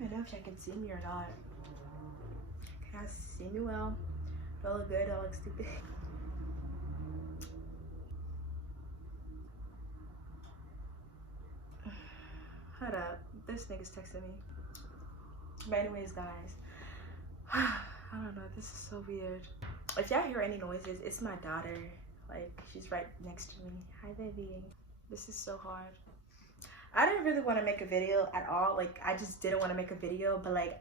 even know if y'all can see me or not. Can y'all see me well? Do I look good? Do I look stupid? Hold up. This nigga's texting me. But anyways, guys. I don't know. This is so weird. If y'all hear any noises, it's my daughter. Like, she's right next to me. Hi, baby. This is so hard. I didn't really want to make a video at all. Like, I just didn't want to make a video. But, like,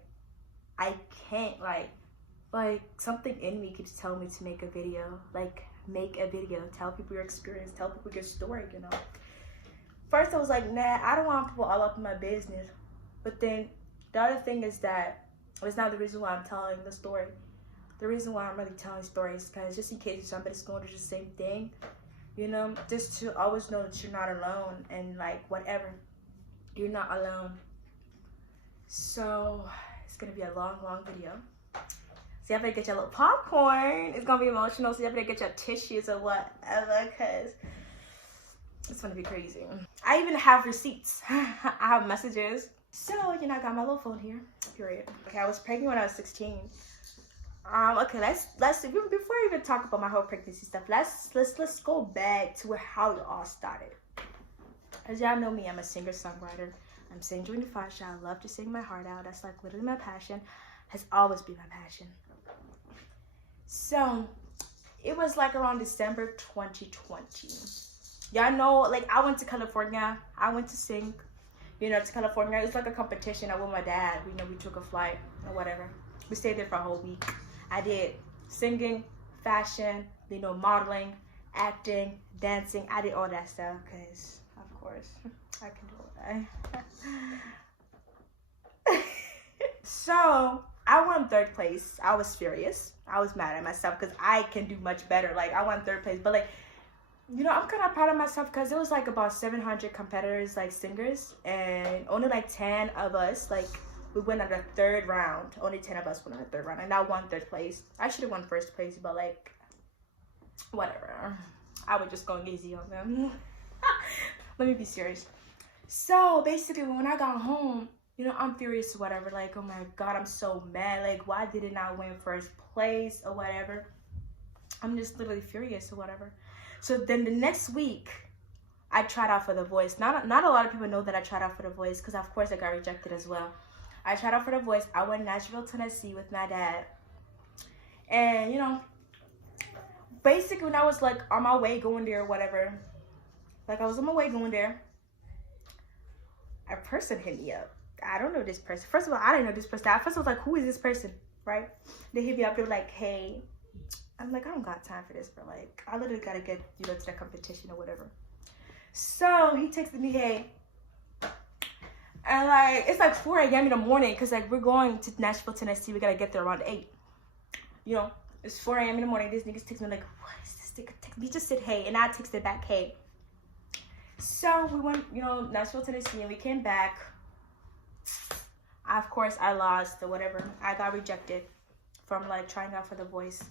I can't, like something in me keeps telling me to make a video. Like, make a video. Tell people your experience. Tell people your story, you know. First, I was like, nah, I don't want people all up in my business. But then, the other thing is that it's not the reason why I'm telling the story. The reason why I'm really telling stories is because just in case somebody's going through the same thing, you know, just to always know that you're not alone and like whatever, you're not alone. So it's gonna be a long video. So you better get your little popcorn. It's gonna be emotional, so you better get your tissues or whatever, cause it's gonna be crazy. I even have receipts. I have messages. So, you know, I got my little phone here. Period. Okay, I was pregnant when I was 16. Okay, let's before I even talk about my whole pregnancy stuff, let's go back to how it all started. As y'all know me, I'm a singer-songwriter. I'm singing during the fashion. I love to sing my heart out. That's like literally my passion. Has always been my passion. So it was like around December 2020. Y'all know, like, I went to California. I went to sing, you know, to California. It was like a competition. I with my dad. You know, we took a flight or whatever. We stayed there for a whole week. I did singing, fashion, you know, modeling, acting, dancing. I did all that stuff because, of course, I can do all that. So I won 3rd place. I was furious. I was mad at myself because I can do much better. Like, I won 3rd place, but like, you know, I'm kind of proud of myself because there was like about 700 competitors, like singers, and only like 10 of us, like, we went on the 3rd round. Only 10 of us went on the 3rd round, and I won 3rd place. I should have won 1st place, but like, whatever. I was just going easy on them. Let me be serious. So basically, when I got home, you know, I'm furious or whatever. Like, oh my God, I'm so mad. Like, why didn't I win 1st place or whatever? I'm just literally furious or whatever. So then the next week, I tried out for The Voice. Not a lot of people know that I tried out for The Voice because, of course, I got rejected as well. I tried out for The Voice. I went to Nashville, Tennessee with my dad. And, you know, basically when I was like on my way going there or whatever, like I was on my way going there, a person hit me up. I don't know this person. First of all, I didn't know this person. At first I was like, who is this person, right? They hit me up. They were like, hey. I'm like, I don't got time for this, bro. Like, I literally gotta get, you know, to the competition or whatever. So he texted me, hey. And like, it's like 4 a.m. in the morning because like we're going to Nashville, Tennessee. We gotta get there around 8. You know, it's 4 a.m. in the morning. This nigga's texting me like, what is this nigga texting? He just said, hey. And I texted back, hey. So we went, you know, Nashville, Tennessee, and we came back. Of course, I lost or whatever. I got rejected from like trying out for The Voice.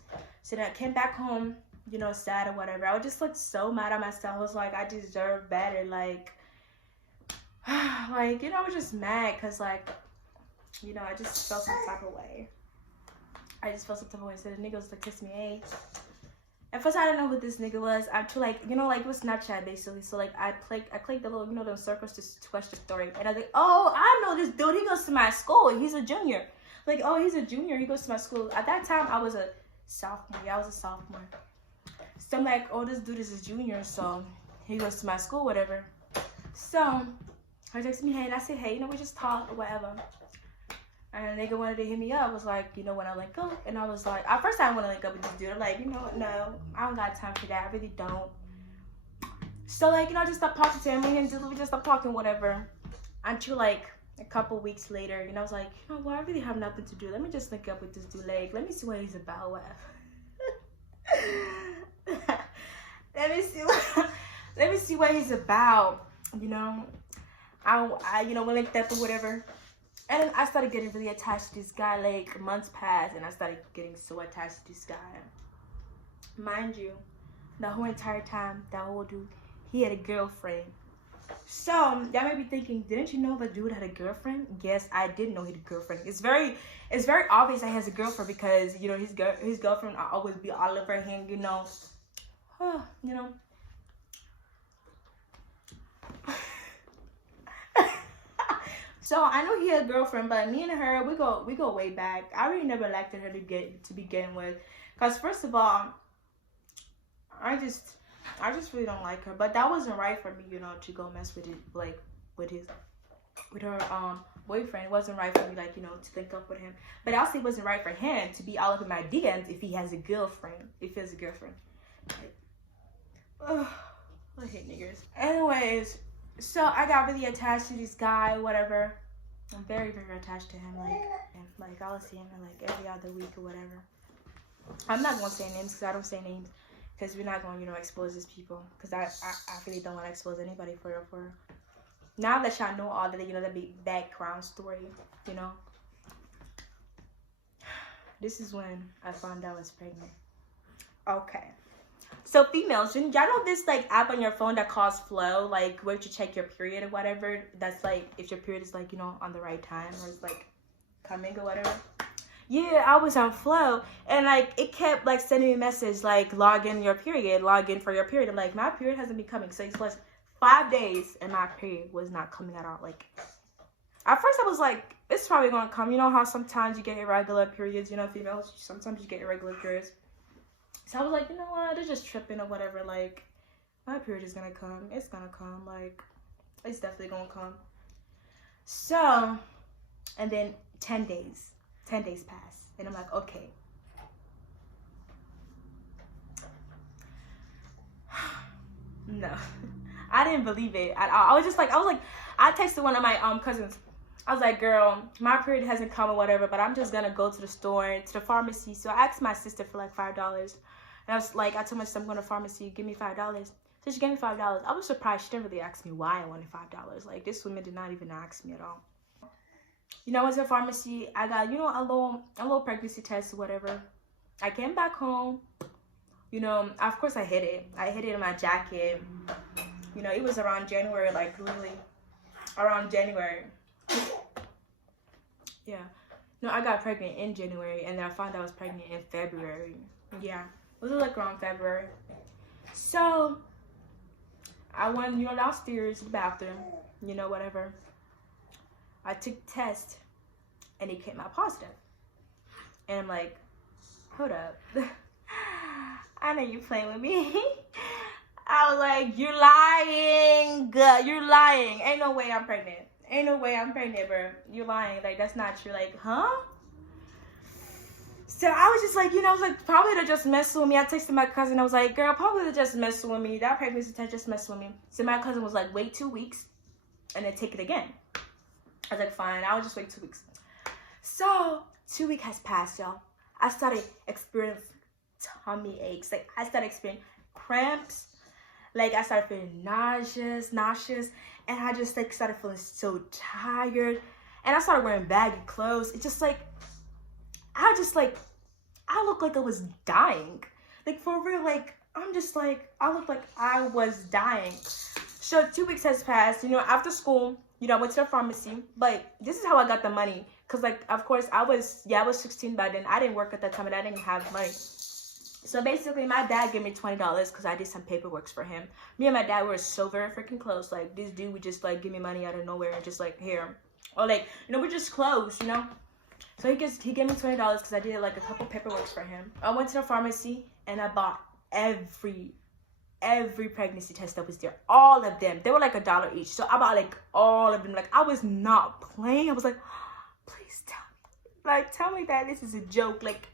So then I came back home, you know, sad or whatever. I was just like so mad at myself. I was like, I deserve better. Like, like, you know, I was just mad because like, you know, I just felt some type of way. I just felt some type of way. So the nigga was like, kiss me, hey. At first I didn't know who this nigga was. I too, like, you know, like it was Snapchat basically. So like I clicked the little, you know, those circles to watch the story. And I was like, oh, I know this dude. He goes to my school. He's a junior. Like, oh, he's a junior. He goes to my school. At that time, I was a sophomore. Yeah, I was a sophomore. So I'm like, oh, this dude is a junior. So he goes to my school, whatever. So I texted me, hey, and I said, hey, you know, we just talked or whatever. And the nigga wanted to hit me up. I was like, you know, when I link up. And I was like, at first I didn't want to link up with this dude. I'm like, you know what, no, I don't got time for that. I really don't. So like, you know, I just stopped talking to him. We just stopped talking, whatever. Until like a couple weeks later, you know, I was like, you know what, I really have nothing to do. Let me just link up with this dude. Like, let me see what he's about, whatever. let me see what he's about, you know. I you know, we linked up or whatever. And I started getting really attached to this guy. Like, months passed, and I started getting so attached to this guy. Mind you, the whole entire time, that whole dude, he had a girlfriend. So that made me thinking, didn't you know the dude had a girlfriend? Yes, I did know he had a girlfriend. It's very obvious that he has a girlfriend because, you know, his girlfriend will always be all over him, you know. You know. So I know he had a girlfriend, but me and her, we go way back. I really never liked her to begin with, cause first of all, I just really don't like her. But that wasn't right for me, you know, to go mess with it, like with her boyfriend. It wasn't right for me, like, you know, to link up with him. But also, it wasn't right for him to be all up in my DMs if he has a girlfriend. Like, I hate niggers. Anyways. So I got really attached to this guy, whatever. I'm very, very attached to him. Like I will see him like every other week or whatever. I'm not gonna say names because I don't say names because we're not gonna, you know, expose these people because I really don't want to expose anybody for real. Now that y'all know all the, you know, the big background story, you know. This is when I found out I was pregnant. Okay. So females, y'all know this like app on your phone that calls Flow, like where you check your period or whatever. That's like if your period is like, you know, on the right time or it's like coming or whatever. Yeah, I was on Flow and like it kept like sending me a message like log in for your period. I'm like, my period hasn't been coming. So it was 5 days and my period was not coming at all. Like at first I was like, it's probably gonna come. You know how sometimes you get irregular periods, you know, females, sometimes you get irregular periods. So I was like, you know what, they're just tripping or whatever, like, my period is gonna come, it's gonna come, like, it's definitely gonna come. So, and then 10 days pass, and I'm like, okay. No, I didn't believe it at all. I texted one of my cousins. I was like, girl, my period hasn't come or whatever, but I'm just gonna go to the store, to the pharmacy. So I asked my sister for like $5. And I was like, I told my sister I'm going to the pharmacy, give me $5. So she gave me $5. I was surprised she didn't really ask me why I wanted $5. Like this woman did not even ask me at all. You know, I was at the pharmacy, I got, you know, a little pregnancy test or whatever. I came back home, you know, of course I hid it. I hid it in my jacket. You know, it was around January, like literally around January. Yeah. No, I got pregnant in January and then I found out I was pregnant in February. Yeah. It was like around February. So I went, you know, downstairs to the bathroom, you know, whatever. I took the test and it came out positive. And I'm like, hold up. I know you playing with me. I was like, you're lying. You're lying. Ain't no way I'm pregnant. Ain't no way I'm pregnant, bro. You're lying. Like, that's not true. Like, huh? So I was just like, you know, I was like, probably they're just messing with me. I texted my cousin. I was like, girl, probably they're just messing with me. That pregnancy test just messing with me. So my cousin was like, wait 2 weeks and then take it again. I was like, fine. I'll just wait 2 weeks. So 2 weeks has passed, y'all. I started experiencing tummy aches. Like, I started experiencing cramps. Like, I started feeling nauseous. And I just, like, started feeling so tired. And I started wearing baggy clothes. It's just, like, I looked like I was dying. Like, for real, like, I'm just, like, I looked like I was dying. So 2 weeks has passed. You know, after school, you know, I went to the pharmacy. But this is how I got the money. Because, like, of course, I was 16 by then. I didn't work at that time, and I didn't have money. So, basically, my dad gave me $20 because I did some paperwork for him. Me and my dad were so very freaking close. Like, this dude would just, like, give me money out of nowhere and just, like, here. Or, like, you know, we're just close, you know. So, he gave me $20 because I did, like, a couple paperwork for him. I went to the pharmacy, and I bought every pregnancy test that was there. All of them. They were, like, $1 each. So, I bought, like, all of them. Like, I was not playing. I was like, please tell me. Like, tell me that this is a joke. Like,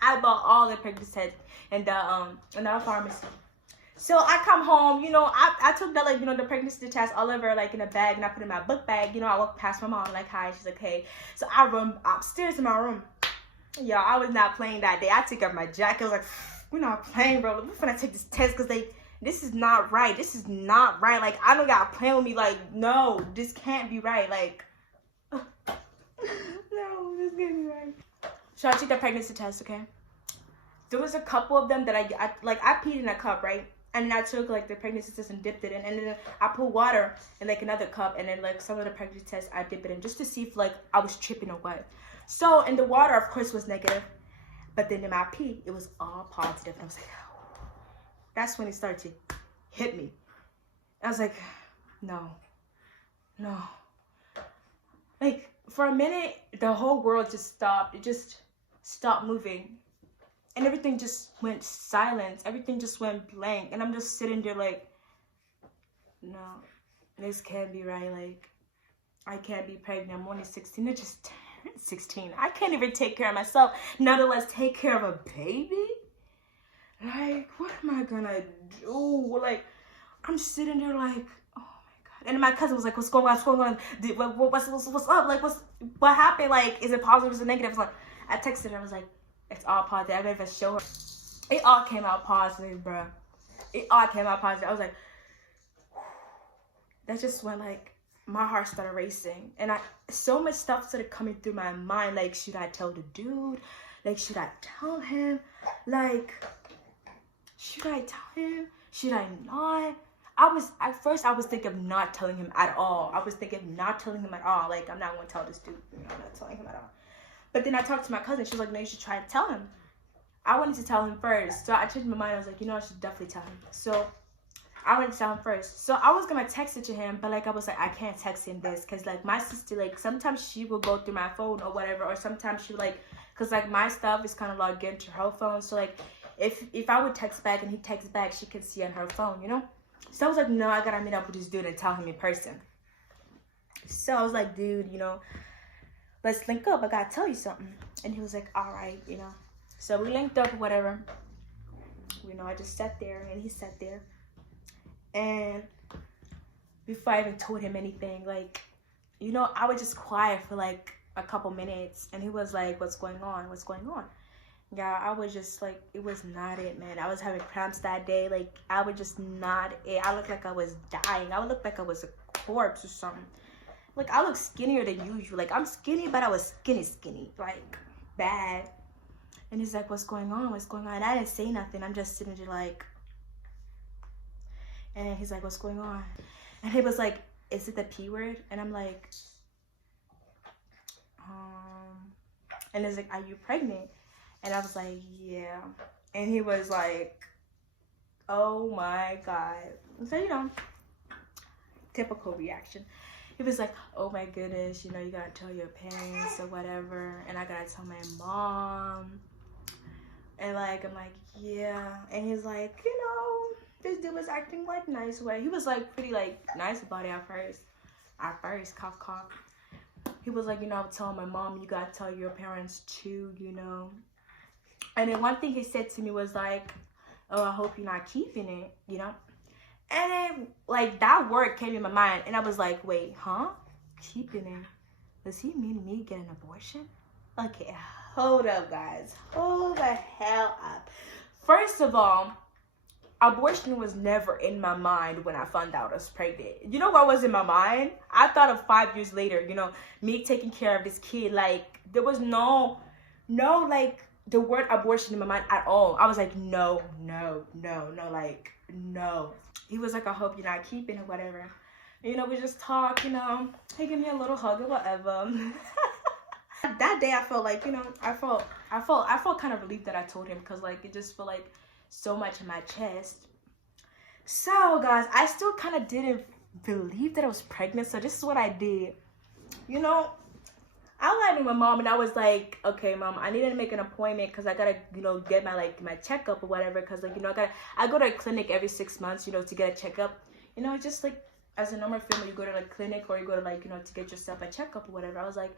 I bought all the pregnancy tests in the pharmacy. So I come home, you know, I took the, like, you know, the pregnancy test all over, like, in a bag, and I put it in my book bag. You know, I walked past my mom, like, hi. She's like, hey. So I run upstairs in my room. Yeah, I was not playing that day. I took up my jacket. I was like, we're not playing, bro. We're finna take this test because this is not right. This is not right. Like, I don't got to play with me. Like, no, this can't be right. Like, no, this can't be right. So I took the pregnancy test, okay? There was a couple of them that I peed in a cup, right? And then I took like the pregnancy test and dipped it in, and then I put water in like another cup, and then like some of the pregnancy tests I dip it in just to see if like I was tripping or what. So in the water, of course, was negative, but then in my pee, it was all positive. And I was like, that's when it started to hit me. I was like, no. Like for a minute, the whole world just stopped. It just stopped moving. And everything just went silent. Everything just went blank. And I'm just sitting there like, no, this can't be right. Like, I can't be pregnant. I'm only 16. I just turned 16. I can't even take care of myself. Nonetheless, take care of a baby? Like, what am I gonna do? Like, I'm sitting there like, oh my God. And my cousin was like, what's going on? What's going on? What's up? Like, what happened? Like, is it positive? Is it negative? I was like, I texted her. I was like, it's all positive. I didn't even show her. It all came out positive, bro. It all came out positive. I was like, that just went like, my heart started racing. And so much stuff started coming through my mind. Like, should I tell the dude? Like, should I tell him? Like, should I tell him? Should I not? At first I was thinking of not telling him at all. I was thinking of not telling him at all. Like, I'm not going to tell this dude. I'm not telling him at all. But then I talked to my cousin. She was like, no, you should try to tell him. I wanted to tell him first. So I changed my mind. I was like, you know, I should definitely tell him. So I wanted to tell him first. So I was going to text it to him. But, like, I was like, I can't text him this. Because, like, my sister, like, sometimes she will go through my phone or whatever. Or sometimes she, like, because, like, my stuff is kind of logged into her phone. So, like, if I would text back and he texts back, she can see on her phone, you know? So I was like, no, I got to meet up with this dude and tell him in person. So I was like, dude, you know, let's link up. I gotta tell you something. And he was like, all right, you know. So we linked up or whatever. You know, I just sat there and he sat there. And before I even told him anything, like, you know, I was just quiet for like a couple minutes. And he was like, what's going on? What's going on? Yeah, I was just like, it was not it, man. I was having cramps that day. Like, I was just not it. I looked like I was dying. I would look like I was a corpse or something. Like, I look skinnier than usual. Like, I'm skinny, but I was skinny. Like, bad. And he's like, what's going on? What's going on? And I didn't say nothing. I'm just sitting there like. And he's like, what's going on? And he was like, is it the P word? And I'm like, And he's like, are you pregnant? And I was like, yeah. And he was like, oh my God. So, you know, typical reaction. He was like, oh my goodness, you know, you gotta tell your parents or whatever. And I gotta tell my mom. And like, I'm like, yeah. And he's like, you know, this dude was acting like nice way. He was like pretty like nice about it at first. Cough, cough. He was like, you know, I'm telling my mom, you gotta tell your parents too, you know. And then one thing he said to me was like, oh, I hope you're not keeping it, you know. And then, like, that word came in my mind. And I was like, wait, huh? Keeping it? Does he mean me get an abortion? Okay, hold up, guys. Hold the hell up. First of all, abortion was never in my mind when I found out I was pregnant. You know what was in my mind? I thought of 5 years later, you know, me taking care of this kid. Like, there was no, like, the word abortion in my mind at all. I was like, no, like, no. He was like, I hope you're not keeping it, whatever. You know, we just talk, you know. He gave me a little hug or whatever. That day I felt like, you know, I felt kind of relieved that I told him, because like it just felt like so much in my chest. So guys, I still kind of didn't believe that I was pregnant. So this is what I did. You know, I lied to my mom and I was like, okay, mom, I need to make an appointment because I gotta, you know, get my checkup or whatever. Because like, you know, I go to a clinic every 6 months, you know, to get a checkup. You know, just like as a normal family, you go to like clinic or you go to like, you know, to get yourself a checkup or whatever. I was like,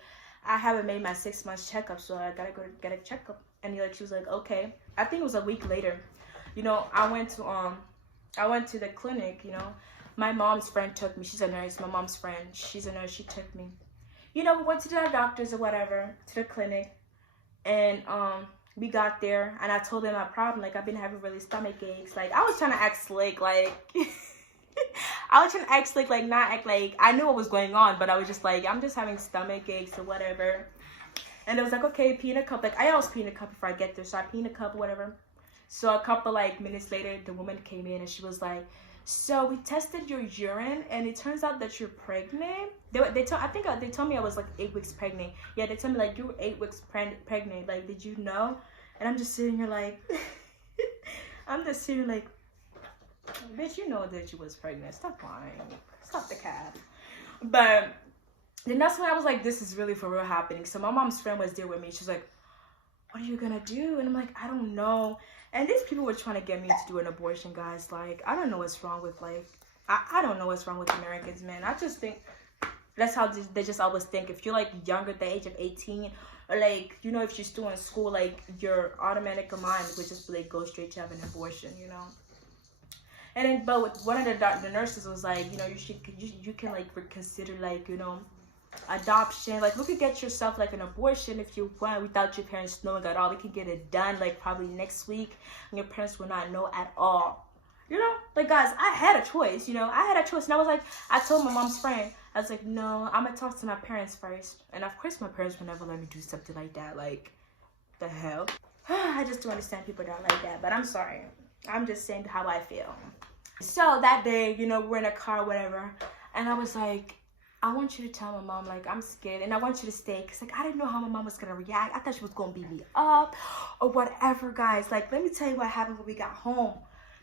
I haven't made my 6 months checkup, so I gotta go to get a checkup. And she was like, okay. I think it was a week later. You know, I went to the clinic. You know, my mom's friend took me. She's a nurse. My mom's friend, she's a nurse. She took me. You know, we went to the doctors or whatever, to the clinic, and we got there, and I told them my problem. Like, I've been having really stomach aches. Like, I was trying to act slick, like, I was trying to act slick, like, not act like I knew what was going on, but I was just like, I'm just having stomach aches or whatever. And it was like, okay, pee in a cup. Like, I always pee in a cup before I get there, so I pee in a cup or whatever. So a couple like minutes later, the woman came in and she was like, so we tested your urine and it turns out that you're pregnant. I think they told me I was like 8 weeks pregnant. Yeah, they told me like you were 8 weeks pregnant. Like, did you know? And I'm just sitting here like, I'm just sitting like, bitch, you know that you was pregnant. Stop lying. Stop the cap. But then that's when I was like, this is really for real happening. So my mom's friend was there with me. She's like, what are you gonna do? And I'm like, I don't know. And these people were trying to get me to do an abortion, guys. Like, I don't know what's wrong with, like, I don't know what's wrong with Americans, man. I just think that's how they just always think. If you're, like, younger, the age of 18, or, like, you know, if you're still in school, like, your automatic mind would just, like, go straight to have an abortion, you know? And then, but with one of the nurses was like, you know, you can, like, reconsider, like, you know, adoption. Like, we could get yourself like an abortion if you want without your parents knowing at all. We could get it done like probably next week and your parents will not know at all, you know? Like, guys, I had a choice, you know? I had a choice. And I was like, I told my mom's friend, I was like, no, I'm gonna talk to my parents first. And of course my parents would never let me do something like that. Like, the hell? I just don't understand people that are like that. But I'm sorry, I'm just saying how I feel. So that day, you know, we're in a car, whatever, and I was like, I want you to tell my mom, like, I'm scared, and I want you to stay, because, like, I didn't know how my mom was going to react. I thought she was going to beat me up or whatever, guys. Like, let me tell you what happened when we got home.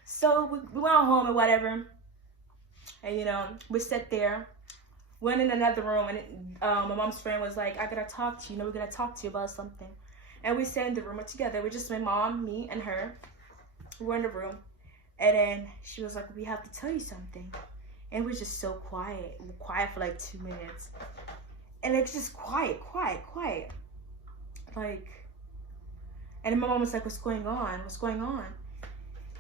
So, we went home and whatever, and, you know, we sat there, went in another room, and my mom's friend was like, I got to talk to you, you know, we're going to talk to you about something. And we sat in the room together. We just, my mom, me, and her, we were in the room, and then she was like, we have to tell you something. And it was just so quiet for like 2 minutes. And it's just quiet. Like, and then my mom was like, what's going on?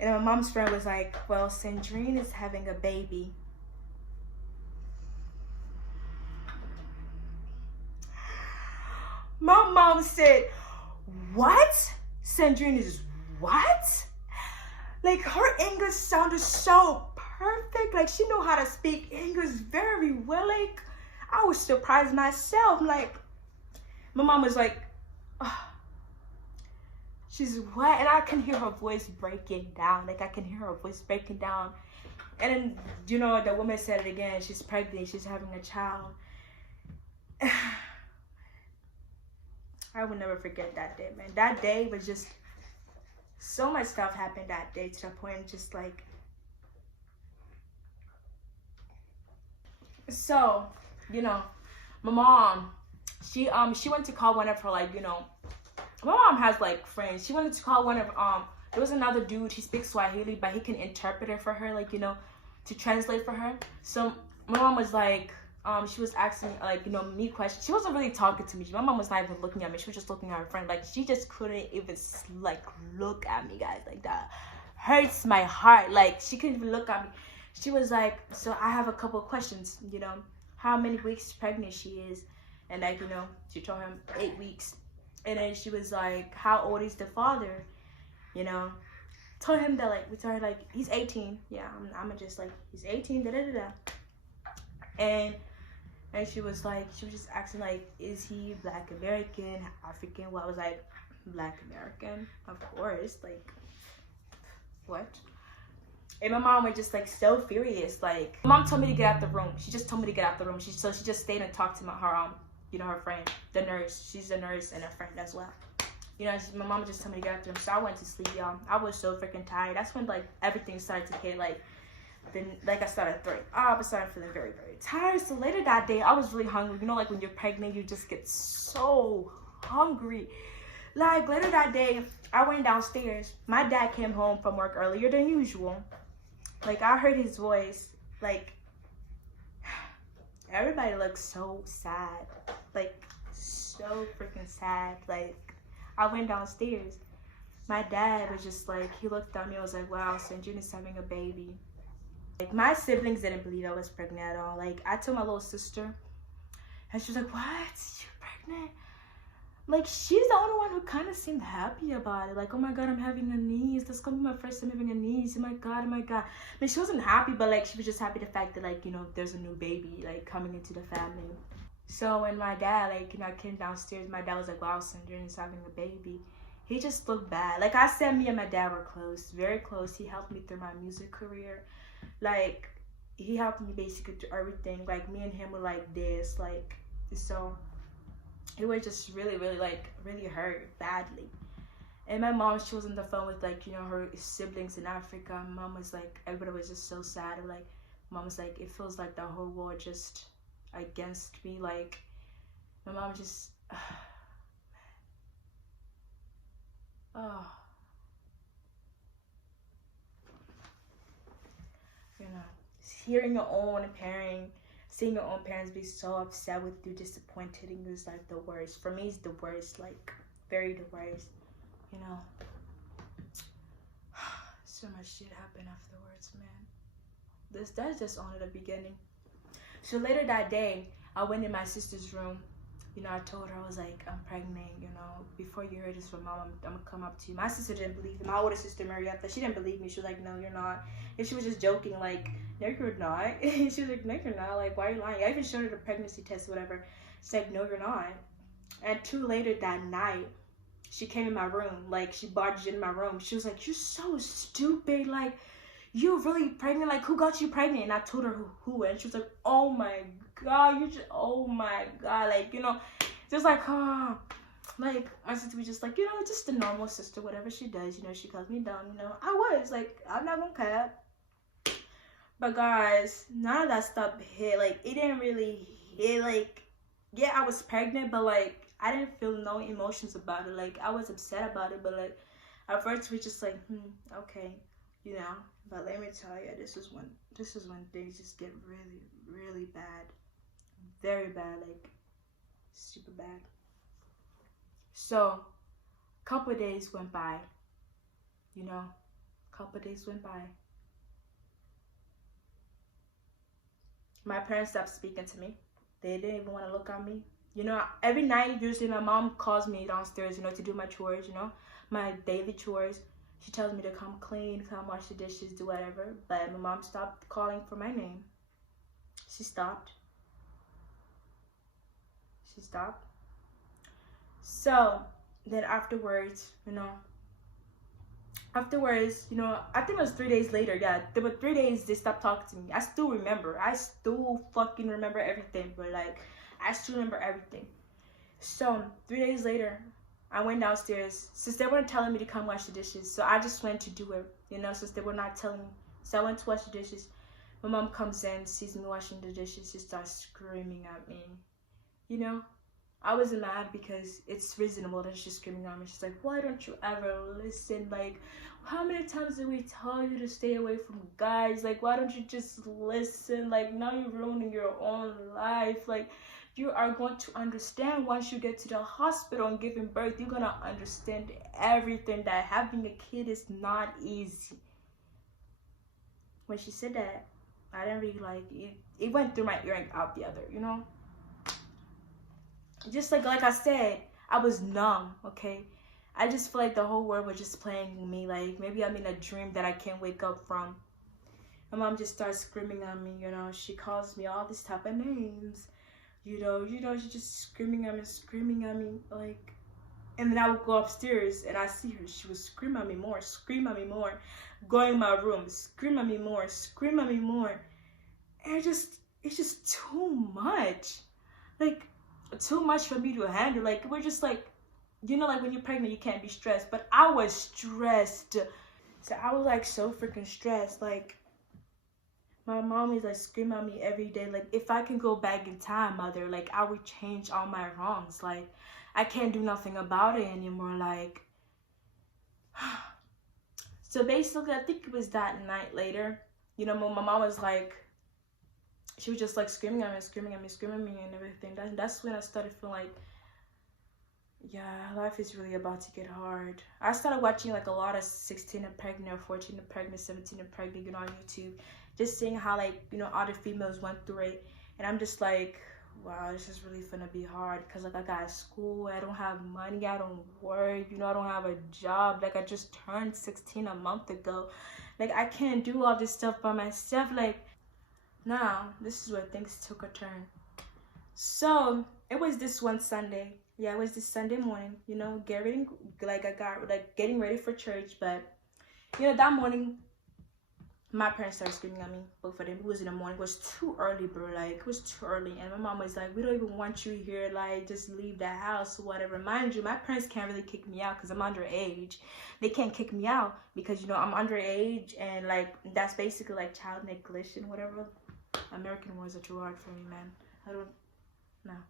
And then my mom's friend was like, well, Sandrine is having a baby. My mom said, what? Sandrine is what? Like, her English sounded so perfect. Like, she knew how to speak English very well. Like, I was surprised myself. Like, my mom was like, oh. She's what? And I can hear her voice breaking down. Like, I can hear her voice breaking down. And then, you know, the woman said it again. She's pregnant. She's having a child. I will never forget that day, man. That day was just, so much stuff happened that day to the point just like, so, you know, my mom, she went to call one of her, like, you know, my mom has like friends. She wanted to call one of, there was another dude, he speaks Swahili, but he can interpret it for her, like, you know, to translate for her. So my mom was like, she was asking, like, you know, me questions. She wasn't really talking to me. My mom was not even looking at me. She was just looking at her friend. Like, she just couldn't even, like, look at me, guys. Like, that hurts my heart. Like, she couldn't even look at me. She was like, so I have a couple of questions, you know, how many weeks pregnant she is. And, like, you know, she told him 8 weeks. And then she was like, how old is the father? You know, told him that, like, we told her, like, he's 18. Yeah, I'm just like, he's 18, da-da-da-da. And she was like, she was just asking, like, is he Black American, African? Well, I was like, Black American, of course. Like, what? And my mom was just, like, so furious. Like, my mom told me to get out the room. She just told me to get out the room. So she just stayed and talked to her, you know, her friend, the nurse. She's a nurse and a friend as well. You know, my mom just told me to get out the room. So I went to sleep, y'all. I was so freaking tired. That's when, like, everything started to hit, like, then, like, I started throwing up. I started feeling very, very tired. So later that day, I was really hungry. You know, like, when you're pregnant, you just get so hungry. Like, later that day, I went downstairs. My dad came home from work earlier than usual. Like, I heard his voice. Like, everybody looks so sad. Like, so freaking sad. Like, I went downstairs. My dad was just like, he looked at me. I was like, wow, Sandrine is having a baby. Like, my siblings didn't believe I was pregnant at all. Like, I told my little sister, and she was like, what? You're pregnant? Like, she's the only one who kind of seemed happy about it. Like, oh my God, I'm having a niece. That's gonna be my first time having a niece. Oh my God, oh my God. I mean, she wasn't happy, but, like, she was just happy the fact that, like, you know, there's a new baby, like, coming into the family. So when my dad, like, you know, I came downstairs, my dad was like, wow, Sandrine is having a baby. he just looked bad. Like I said, me and my dad were close, very close. He helped me through my music career. Like he helped me basically through everything. Like me and him were like this, like so. It was just really, really like really hurt badly. And my mom, she was on the phone with like, you know, her siblings in Africa. Mom was like, everybody was just so sad. Like, mom was like, it feels like the whole world just against me. Like, my mom just, oh, you know, hearing your own parent, seeing your own parents be so upset with you, disappointed in you is like the worst. For me, it's the worst, like, very the worst, you know. So much shit happened afterwards, man. That's just only the beginning. So later that day, I went in my sister's room. You know, I told her, I was like, I'm pregnant, you know. Before you heard this from mom, I'm gonna come up to you. My sister didn't believe me. My older sister, Marietta, she didn't believe me. She was like, no, you're not. And she was just joking, like, no, you're not. She was like, no, you're not. Like, why are you lying? I even showed her the pregnancy test or whatever. She's like, no, you're not. And 2 later that night, she came in my room, like she barged in my room. She was like, you're so stupid, like you're really pregnant, like who got you pregnant? And I told her who and she was like, oh my god, you just, oh my god, like, you know, just like, like my sister was just like, you know, just the normal sister, whatever she does, you know, she calls me dumb, you know. I was like, I'm not gonna cap, but guys, none of that stuff hit. Like it didn't really hit. Like, yeah, I was pregnant, but like I didn't feel no emotions about it. Like I was upset about it, but like at first we just like, okay, you know. But let me tell you, this is when things just get really, really bad, very bad, like super bad. So, couple of days went by, you know, couple of days went by. My parents stopped speaking to me. They didn't even want to look at me. You know, every night, usually my mom calls me downstairs, you know, to do my chores, you know, my daily chores. She tells me to come clean, come wash the dishes, do whatever. But my mom stopped calling for my name. She stopped. She stopped. So then afterwards, you know, I think it was 3 days later. Yeah, there were 3 days they stopped talking to me. I still remember. I still fucking remember everything. But like, I still remember everything. So 3 days later, I went downstairs. Since they weren't telling me to come wash the dishes, so I just went to do it, you know, since they were not telling me. So I went to wash the dishes. My mom comes in, sees me washing the dishes. She starts screaming at me. You know, I was mad because it's reasonable that she's screaming at me. She's like, why don't you ever listen? Like, how many times did we tell you to stay away from guys? Like, why don't you just listen? Like, now you're ruining your own life. Like, you are going to understand once you get to the hospital and giving birth. You're going to understand everything, that having a kid is not easy. When she said that, I didn't really like it. It went through my ear and out the other, you know? Just like I said, I was numb, okay? I just feel like the whole world was just playing me. Like, maybe I'm in a dream that I can't wake up from. My mom just starts screaming at me, you know? She calls me all these type of names. You know, she's just screaming at me, like, and then I would go upstairs and I see her. She would scream at me more, go in my room, scream at me more. And it's just too much. Like, too much for me to handle. Like, we're just like, you know, like when you're pregnant, you can't be stressed. But I was stressed. So I was like so freaking stressed. Like, my mom is like screaming at me every day. Like, if I can go back in time, mother, like I would change all my wrongs. Like, I can't do nothing about it anymore. Like, so basically, I think it was that night later, you know, my mom was like, she was just like screaming at me and everything. That's when I started feeling like, yeah, life is really about to get hard. I started watching like a lot of 16 and pregnant, or 14 and pregnant, 17 and pregnant, you know, on YouTube. Just seeing how, like, you know, other females went through it. And I'm just like, wow, this is really gonna be hard. Because, like, I got school, I don't have money, I don't work, you know, I don't have a job. Like, I just turned 16 a month ago. Like, I can't do all this stuff by myself. Like, now, this is where things took a turn. So, it was this one Sunday. Yeah, it was this Sunday morning, you know, getting like I got like getting ready for church, but you know, that morning my parents started screaming at me, both of them. It was in the morning. It was too early, bro. Like, it was too early. And my mom was like, we don't even want you here. Like, just leave the house or whatever. Mind you, my parents can't really kick me out because I'm underage. They can't kick me out because, you know, I'm underage. And, like, that's basically, like, child neglection, whatever. American words are too hard for me, man. I don't know.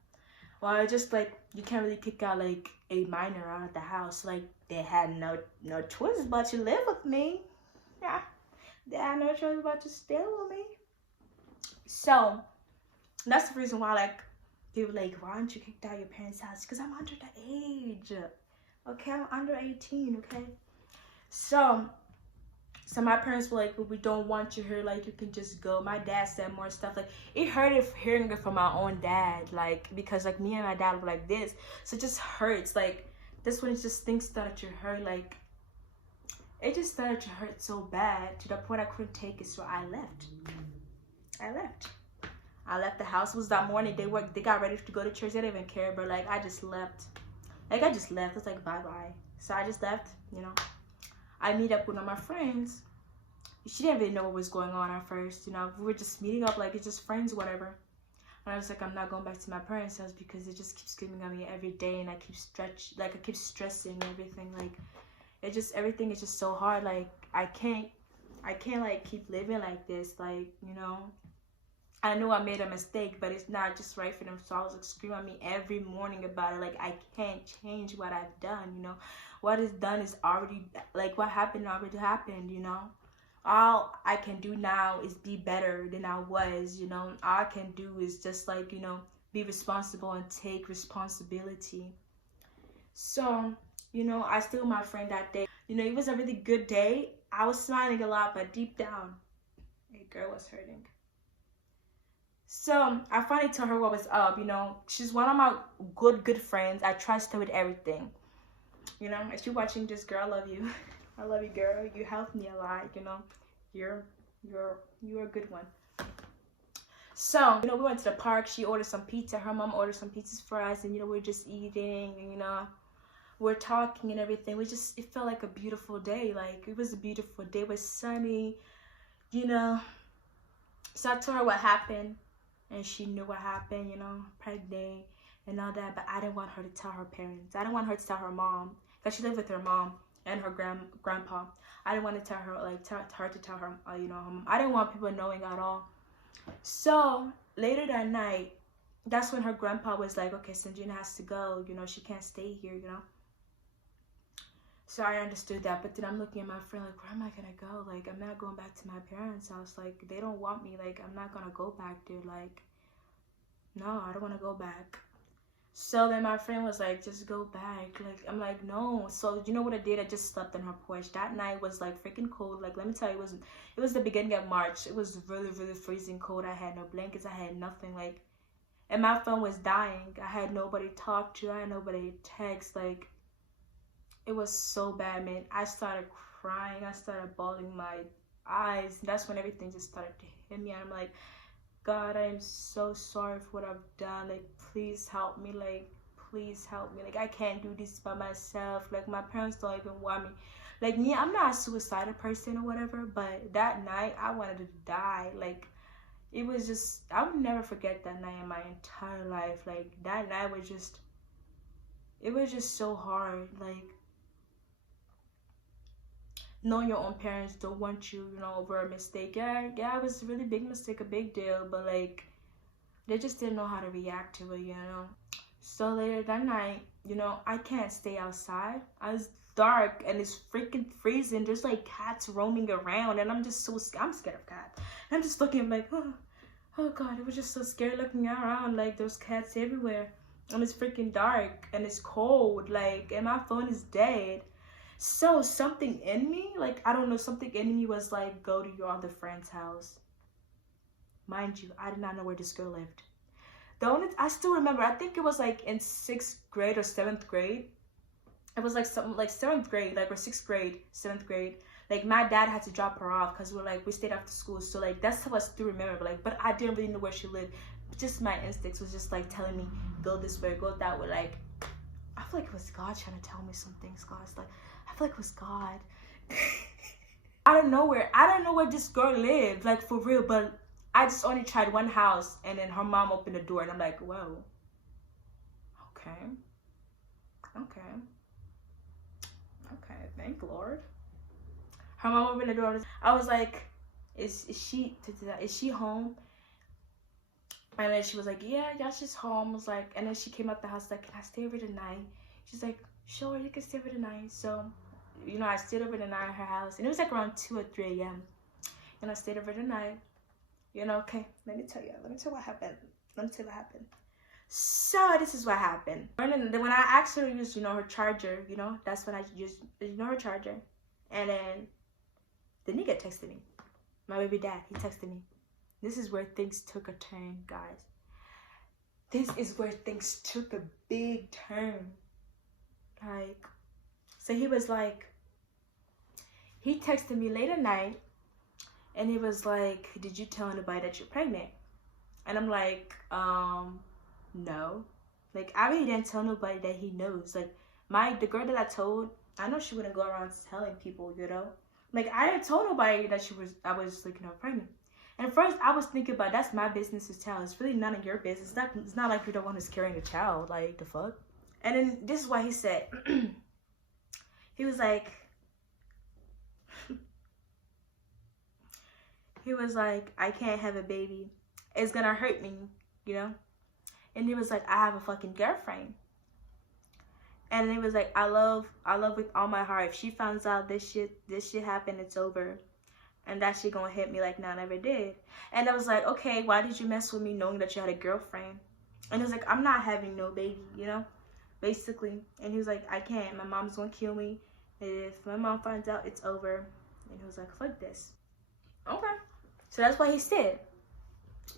Well, it's just, like, you can't really kick out, like, a minor out of the house. Like, they had no choice but to live with me. Yeah. They had no choice but to stay with me. So that's the reason why, like, people like, why aren't you kicked out of your parents' house? Because I'm under the age. Okay, I'm under 18. Okay, so my parents were like, well, we don't want you here. Like, you can just go. My dad said more stuff. Like, it hurted hearing it from my own dad. Like, because like me and my dad were like this, so it just hurts. Like, this one, it just things started to hurt. Like, it just started to hurt so bad to the point I couldn't take it, so I left. I left the house. It was that morning. They got ready to go to church. They didn't even care, but like I just left. It's like bye-bye. So I just left, you know. I meet up with one of my friends. She didn't really know what was going on at first, you know. We were just meeting up like it's just friends, whatever. And I was like, I'm not going back to my parents' house because it just keeps screaming at me every day, and I keep stressing everything. Like, it just, everything is just so hard. Like, I can't like keep living like this. Like, you know, I know I made a mistake, but it's not just right for them. So I was like screaming at me every morning about it. Like, I can't change what I've done, you know. What is done is already, like, what happened already happened, you know. All I can do now is be better than I was, you know. All I can do is just, like, you know, be responsible and take responsibility. So, you know, I still with my friend that day. You know, it was a really good day. I was smiling a lot, but deep down, a girl was hurting. So I finally told her what was up. You know, she's one of my good friends. I trust her with everything. You know, if you're watching this, girl, I love you. I love you, girl. You helped me a lot. You know, you're a good one. So, you know, we went to the park. She ordered some pizza. Her mom ordered some pizzas for us, and you know, we were just eating. And, you know, we're talking and everything. It felt like a beautiful day. Like, it was a beautiful day. It was sunny, you know. So I told her what happened, and she knew what happened, you know, pregnant and all that. But I didn't want her to tell her parents. I didn't want her to tell her mom, because she lived with her mom and her grandpa. I didn't want to tell her, like, her to tell her, you know, her mom. I didn't want people knowing at all. So later that night, that's when her grandpa was like, okay, Sanjina has to go. You know, she can't stay here, you know. So I understood that, but then I'm looking at my friend like, where am I gonna go? Like, I'm not going back to my parents' house. Like, they don't want me. Like, I'm not gonna go back there. Like, no, I don't want to go back. So then my friend was like, just go back. Like, I'm like, no. So you know what I did? I just slept on her porch. That night was like freaking cold. Like, let me tell you, it was the beginning of March. It was really, really freezing cold. I had no blankets. I had nothing. Like, and my phone was dying. I had nobody to talk to. I had nobody to text. Like, it was so bad, man. I started crying. I started bawling my eyes. That's when everything just started to hit me. And I'm like, God, I am so sorry for what I've done. Like, please help me. Like, please help me. Like, I can't do this by myself. Like, my parents don't even want me. Like, me, I'm not a suicidal person or whatever, but that night, I wanted to die. Like, it was just, I would never forget that night in my entire life. Like, that night was just, it was just so hard. Like, knowing your own parents don't want you, you know, over a mistake. Yeah, it was a really big mistake, a big deal, but like, they just didn't know how to react to it, you know. So later that night, you know, I can't stay outside. It's dark and it's freaking freezing. There's like cats roaming around, and I'm scared of cats. And I'm just looking like, oh God, it was just so scary looking around. Like, there's cats everywhere, and it's freaking dark and it's cold. Like, and my phone is dead. So something in me, like, I don't know, something in me was like, go to your other friend's house. Mind you, I did not know where this girl lived. I still remember, I think it was like in 6th grade or 7th grade. It was like something like 7th grade, like, or 6th grade, 7th grade. Like, my dad had to drop her off because we stayed after school. So like, that's how I still remember. Like, but I didn't really know where she lived. Just my instincts was just like telling me, go this way, go that way. Like, feel like it was God trying to tell me some things, guys. Like, I feel like it was God. I don't know where this girl lived, like, for real, but I just only tried one house, and then her mom opened the door, and I'm like, whoa. Okay. Thank Lord. Her mom opened the door. I was like, is she home? And then she was like, yeah, she's home. I was like, and then she came out the house like, can I stay over tonight? She's like, sure, you can stay over tonight. So, you know, I stayed over the night at her house, and it was like around 2 or 3 a.m. And I stayed over the night. You know, okay, let me tell you what happened. So this is what happened. When I asked her to use, you know, her charger, you know, that's when I used, you know, her charger. And then the nigga texted me. My baby dad, he texted me. This is where things took a turn, guys. This is where things took a big turn. Like, so he was like, he texted me late at night, and he was like, did you tell anybody that you're pregnant? And I'm like, no. Like, I really didn't tell nobody that he knows. Like, the girl that I told, I know she wouldn't go around telling people, you know. Like, I didn't tell nobody that I was like, you know, pregnant. And first, I was thinking about, that's my business to tell. It's really none of your business. It's not like you're the one who's carrying the child. Like, the fuck? And then this is what he said. He was like, I can't have a baby. It's gonna hurt me, you know? And he was like, I have a fucking girlfriend. And he was like, I love with all my heart. If she finds out this shit happened, it's over. And that shit gonna hit me like none ever did. And I was like, okay, why did you mess with me knowing that you had a girlfriend? And he was like, I'm not having no baby, you know? Basically. And he was like, I can't. My mom's gonna kill me. If my mom finds out, it's over. And he was like, fuck this. Okay. So that's what he said.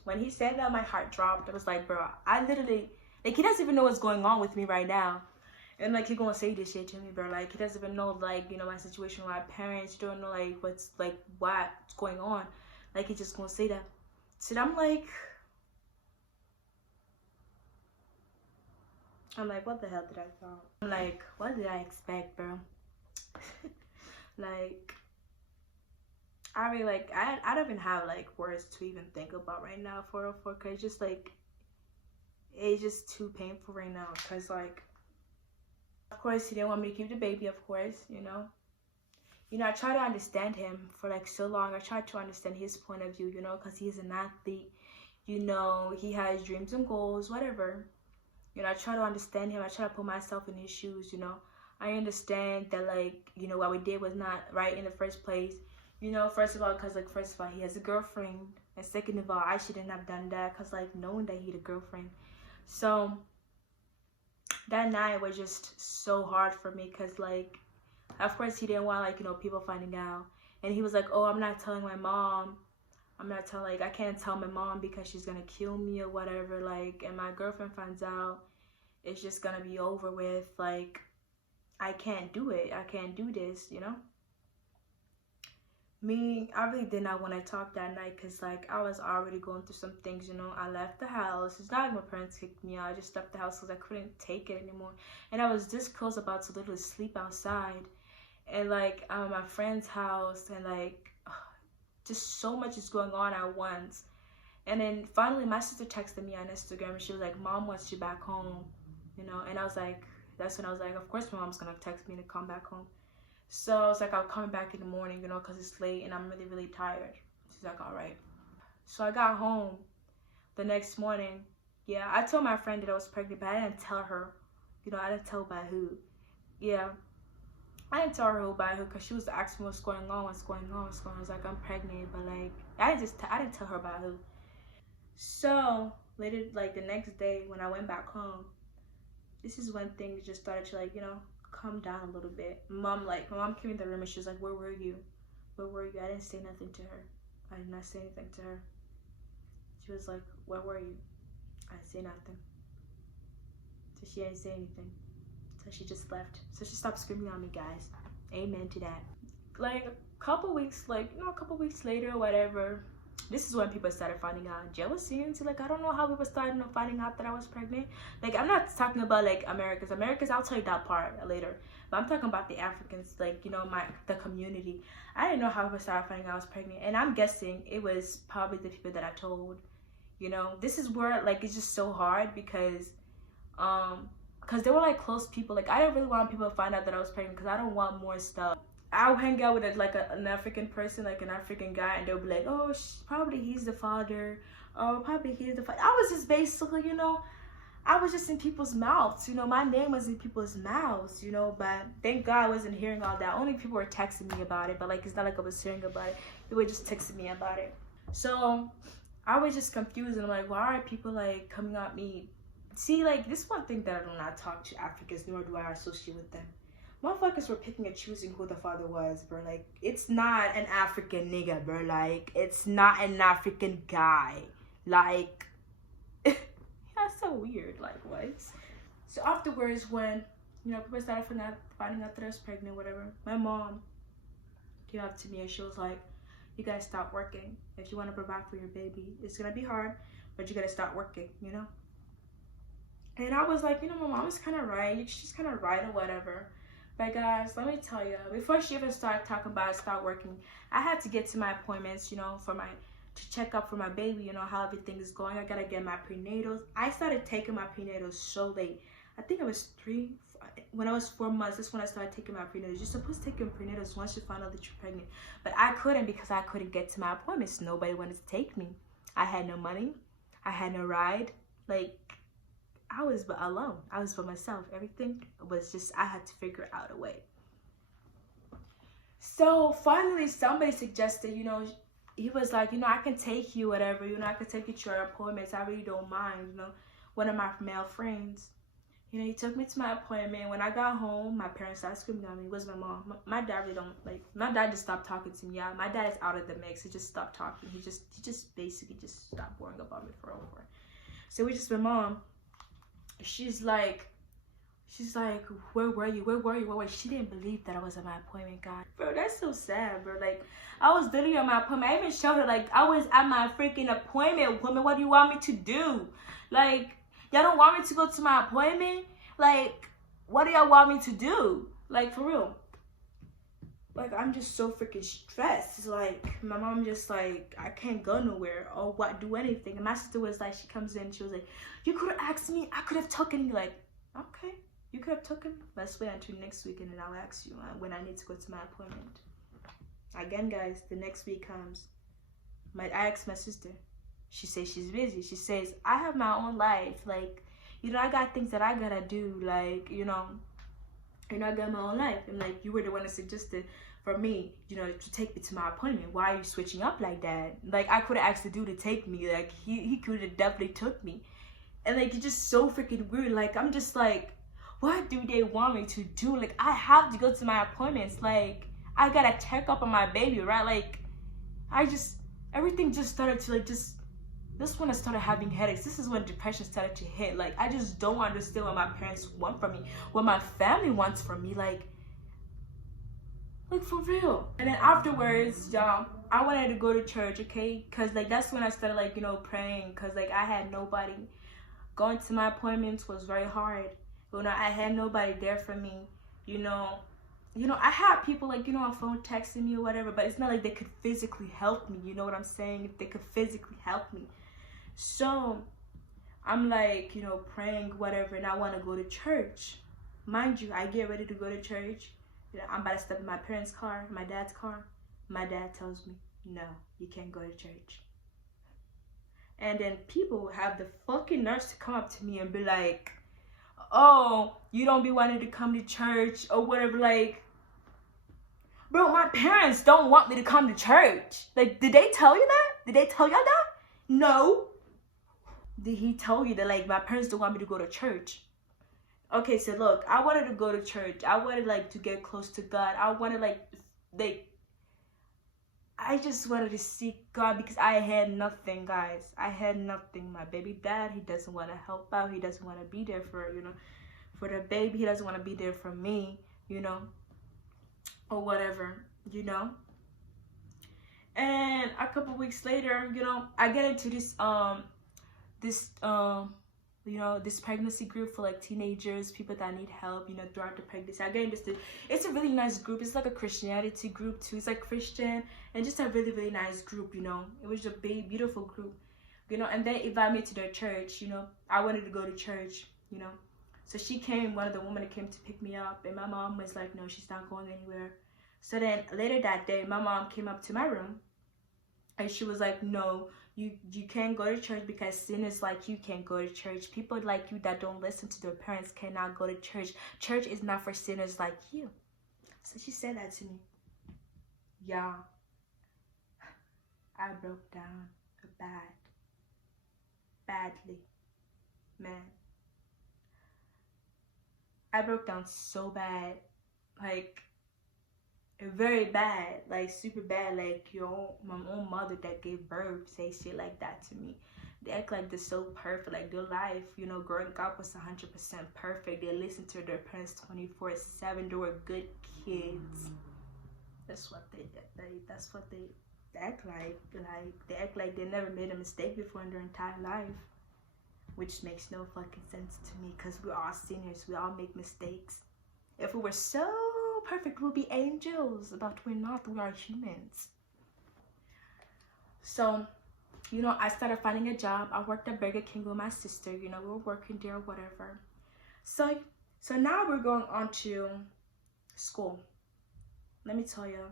When he said that, my heart dropped. I was like, bro, I literally, like, he doesn't even know what's going on with me right now. And, like, he gonna say this shit to me, bro. Like, he doesn't even know, like, you know, my situation with my parents. You don't know, like, what's going on. Like, he just gonna say that. So I'm like, what the hell did I thought? I'm like, what did I expect, bro? Like, I mean, like, I don't even have, like, words to even think about right now for because it's just, like, it's just too painful right now. Because, like, of course, he didn't want me to keep the baby, of course, you know. You know, I tried to understand him for, like, so long. I tried to understand his point of view, you know, because he's an athlete. You know, he has dreams and goals, whatever. You know, I try to understand him. I try to put myself in his shoes, you know. I understand that, like, you know, what we did was not right in the first place. You know, first of all, because, like, he has a girlfriend. And second of all, I shouldn't have done that because, like, knowing that he had a girlfriend. So, that night was just so hard for me because, like, of course, he didn't want, like, you know, people finding out. And he was like, oh, I'm not telling my mom. Like, I can't tell my mom because she's going to kill me or whatever. Like, and my girlfriend finds out, it's just going to be over with. Like, I can't do it. I can't do this, you know? Me, I really did not want to talk that night because, like, I was already going through some things, you know. I left the house. It's not like my parents kicked me out. I just left the house because I couldn't take it anymore. And I was this close about to literally sleep outside. And, like, I'm at my friend's house. And, like, just so much is going on at once. And then, finally, my sister texted me on Instagram. And she was like, Mom wants you back home. You know, and I was like, that's when I was like, of course my mom's going to text me to come back home. So I was like, I'll come back in the morning, you know, because it's late and I'm really, really tired. She's like, all right. So I got home the next morning. Yeah, I told my friend that I was pregnant, but I didn't tell her. You know, I didn't tell by who. Yeah, I didn't tell her who by who because she was asking what's going on. I was like, I'm pregnant, but, like, I didn't tell her by who. So later, like, the next day when I went back home, this is when things just started to, like, you know, calm down a little bit. My mom came in the room and she was like, where were you? I didn't say nothing to her. I did not say anything to her. She was like, where were you? I didn't say nothing. So she didn't say anything. So she just left. So she stopped screaming on me, guys. Amen to that. Like, a couple weeks later, whatever, This is when people started finding out jealousy. And so, like, I don't know how people started finding out that I was pregnant. Like, I'm not talking about, like, Americans, I'll tell you that part later. But I'm talking about the Africans, like, you know, the community. I didn't know how people started finding out I was pregnant. And I'm guessing it was probably the people that I told. You know, this is where, like, it's just so hard because they were, like, close people. Like, I didn't really want people to find out that I was pregnant because I don't want more stuff. I'll hang out with an African person, like an African guy, and they'll be like, oh, probably he's the father. Oh, probably he's the father. I was just basically, you know, I was just in people's mouths. You know, my name was in people's mouths, you know, but thank God I wasn't hearing all that. Only people were texting me about it, but, like, it's not like I was hearing about it. They were just texting me about it. So I was just confused, and I'm like, why are people, like, coming at me? See, like, this one thing that I do not talk to Africans, nor do I associate with them. Motherfuckers were picking and choosing who the father was, bro. Like, it's not an African nigga, bro. Like, it's not an African guy. Like, that's so weird. Like, what? So afterwards, when, you know, people started finding out that I was pregnant, whatever, my mom came up to me and she was like, you gotta stop working. If you want to provide for your baby, it's gonna be hard, but you gotta start working, you know? And I was like, you know, my mom is kind of right. She's kind of right or whatever. But guys, let me tell you, before she even started talking about start working, I had to get to my appointments, you know, to check up for my baby, you know, how everything is going. I gotta get my prenatals. I started taking my prenatals so late. I think it was when I was 4 months, that's when I started taking my prenatals. You're supposed to take your prenatals once you find out that you're pregnant. But I couldn't because I couldn't get to my appointments. Nobody wanted to take me. I had no money. I had no ride. Like, I was alone. I was by myself. Everything was just, I had to figure out a way. So finally somebody suggested, you know, he was like, you know, I can take you, whatever, you know, I can take you to your appointments. I really don't mind, you know. One of my male friends, you know, he took me to my appointment. When I got home, my parents started screaming at me. It was my mom. My dad really don't, like, my dad just stopped talking to me. Yeah, my dad is out of the mix. He just stopped talking. He just basically just stopped worrying about me for over. So we just, my mom, she's like, where were you? She didn't believe that I was at my appointment, God. Bro, that's so sad, bro. Like, I was literally at my appointment. I even showed her, like, I was at my freaking appointment, woman. What do you want me to do? Like, y'all don't want me to go to my appointment? Like, what do y'all want me to do? Like, for real. Like, I'm just so freaking stressed. It's like, my mom just like, I can't go nowhere or do anything. And my sister was like, she comes in, she was like, you could have asked me. I could have taken you. Like, okay, you could have taken. Let's wait until next week and then I'll ask you when I need to go to my appointment. Again, guys, the next week comes. I asked my sister. She says she's busy. She says, I have my own life. Like, you know, I got things that I gotta do. Like, you know, I got my own life. And like, you were the one that suggested for me, you know, to take me to my appointment. Why are you switching up like that? Like, I could have asked the dude to take me. Like, he could have definitely took me. And like, it's just so freaking weird. Like, I'm just like, what do they want me to do? Like, I have to go to my appointments. Like, I gotta check up on my baby, right? Like, everything just started to like, this is when I started having headaches. This is when depression started to hit. Like, I just don't understand what my parents want from me, what my family wants from me. Like for real. And then afterwards, y'all, I wanted to go to church, okay? Because like, that's when I started like, you know, praying. Because like, I had nobody. Going to my appointments was very hard. You know, I had nobody there for me. You know, I had people like, you know, on phone texting me or whatever, but it's not like they could physically help me. You know what I'm saying? If they could physically help me. So I'm like, you know, praying, whatever, and I want to go to church. Mind you, I get ready to go to church. You know, I'm about to step in my parents' car, my dad's car. My dad tells me, no, you can't go to church. And then people have the fucking nerves to come up to me and be like, oh, you don't be wanting to come to church or whatever. Like, bro, my parents don't want me to come to church. Like, did they tell you that? Did they tell y'all that? No. Did he tell you that, like, my parents don't want me to go to church? Okay, so look, I wanted to go to church. I wanted, like, to get close to God. I wanted, like, I just wanted to seek God because I had nothing, guys. I had nothing. My baby dad, he doesn't want to help out. He doesn't want to be there for, you know, for the baby. He doesn't want to be there for me, you know, or whatever, you know. And a couple weeks later, you know, I get into this you know, this pregnancy group for like teenagers, people that need help, you know, throughout the pregnancy. I get into this. It's a really nice group. It's like a Christianity group too. It's like Christian and just a really, really nice group, you know. It was a big, beautiful group, you know. And they invited me to their church, you know. I wanted to go to church, you know. So she came, one of the women that came to pick me up, and my mom was like, no, she's not going anywhere. So then later that day, my mom came up to my room and she was like, no, you can't go to church because sinners like you can't go to church. People like you that don't listen to their parents cannot go to church. Church is not for sinners like you. So she said that to me. Yeah, I broke down badly, man. I broke down so bad, like very bad, like super bad. Like my own mother that gave birth say shit like that to me. They act like they're so perfect, like their life, you know, growing up was 100% perfect. They listen to their parents 24/7. They were good kids. That's what that's what they act like. Like they act like they never made a mistake before in their entire life, which makes no fucking sense to me, because we're all sinners. We all make mistakes. If we were so perfect, we'll be angels, but we're not. We are humans. So, you know, I started finding a job. I worked at Burger King with my sister. You know, we were working there, whatever. So now we're going on to school. Let me tell you,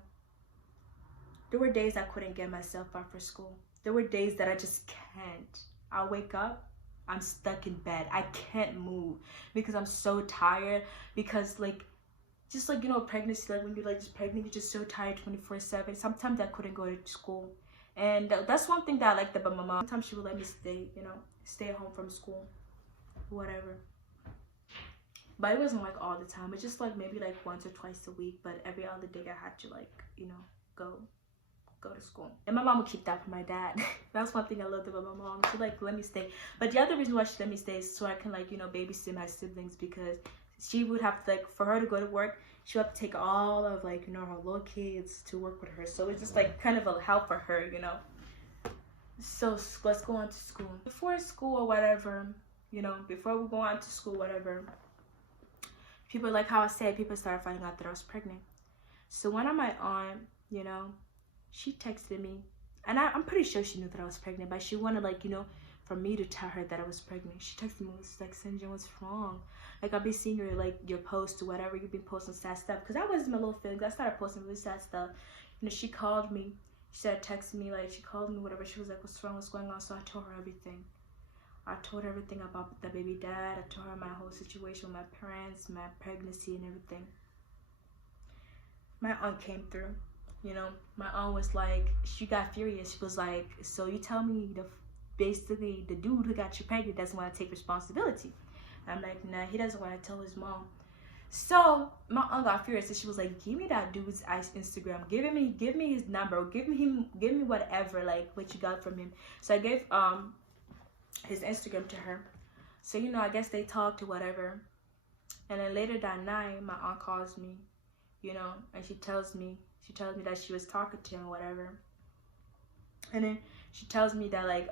there were days I couldn't get myself up for school. There were days that I just can't. I wake up, I'm stuck in bed. I can't move because I'm so tired. Because like, just like, you know, pregnancy, like when you're like just pregnant, you're just so tired 24/7. Sometimes I couldn't go to school. And that's one thing that I liked about my mom. Sometimes she would let me stay, you know, stay at home from school, whatever. But it wasn't like all the time. It's just like maybe like once or twice a week. But every other day I had to like, you know, go to school. And my mom would keep that from my dad. That's one thing I loved about my mom. She like let me stay. But the other reason why she let me stay is so I can like, you know, babysit my siblings, because she would have to, like, for her to go to work, she would have to take all of, like, you know, her little kids to work with her. So it's just like kind of a help for her, you know. So let's go on to school. Before school or whatever, you know, before we go on to school, whatever, people, like how I said, people started finding out that I was pregnant. So one of my aunt, you know, she texted me, and I'm pretty sure she knew that I was pregnant, but she wanted, like, you know, for me to tell her that I was pregnant. She texted me, was like, Sinjin, what's wrong? Like, I've been seeing your, like, your posts or whatever. You've been posting sad stuff. Because I was in my little feelings. I started posting really sad stuff. You know, she called me. She started texting me, like, she called me, whatever. She was like, what's wrong? What's going on? So I told her everything. I told her everything about the baby dad. I told her my whole situation with my parents, my pregnancy and everything. My aunt came through. You know, my aunt was like, she got furious. She was like, so you tell me basically the dude who got you pregnant doesn't want to take responsibility. I'm like, nah, he doesn't want to tell his mom. So my aunt got furious, and she was like, give me that dude's Instagram. Give me his number. Give me whatever, like what you got from him. So I gave his Instagram to her. So, you know, I guess they talked or whatever. And then later that night, my aunt calls me, you know, and she tells me that she was talking to him or whatever. And then she tells me that, like,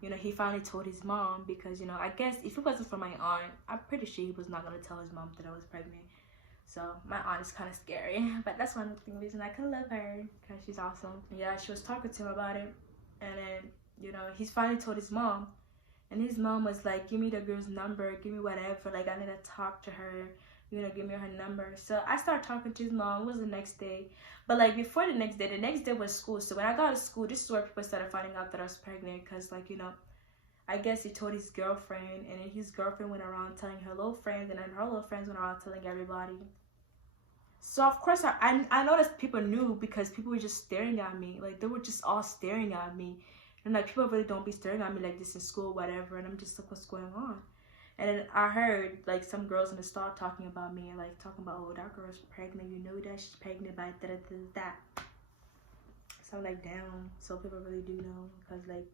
you know, he finally told his mom, because, you know, I guess if it wasn't for my aunt, I'm pretty sure he was not going to tell his mom that I was pregnant. So my aunt is kind of scary, but that's one of the reasons I can love her, because she's awesome. Yeah, she was talking to him about it, and then, you know, he's finally told his mom, and his mom was like, give me the girl's number, give me whatever, like, I need to talk to her, you know, give me her number. So I started talking to his mom. It was the next day. But, like, before the next day was school. So when I got to school, this is where people started finding out that I was pregnant. Because, like, you know, I guess he told his girlfriend. And then his girlfriend went around telling her little friends. And then her little friends went around telling everybody. So, of course, I noticed people knew, because people were just staring at me. Like, they were just all staring at me. And, like, people really don't be staring at me like this in school, whatever. And I'm just like, what's going on? And then I heard, like, some girls in the store talking about me, and, like, talking about, oh, that girl's pregnant. You know that she's pregnant by that. So I'm like, damn. So people really do know. Because, like,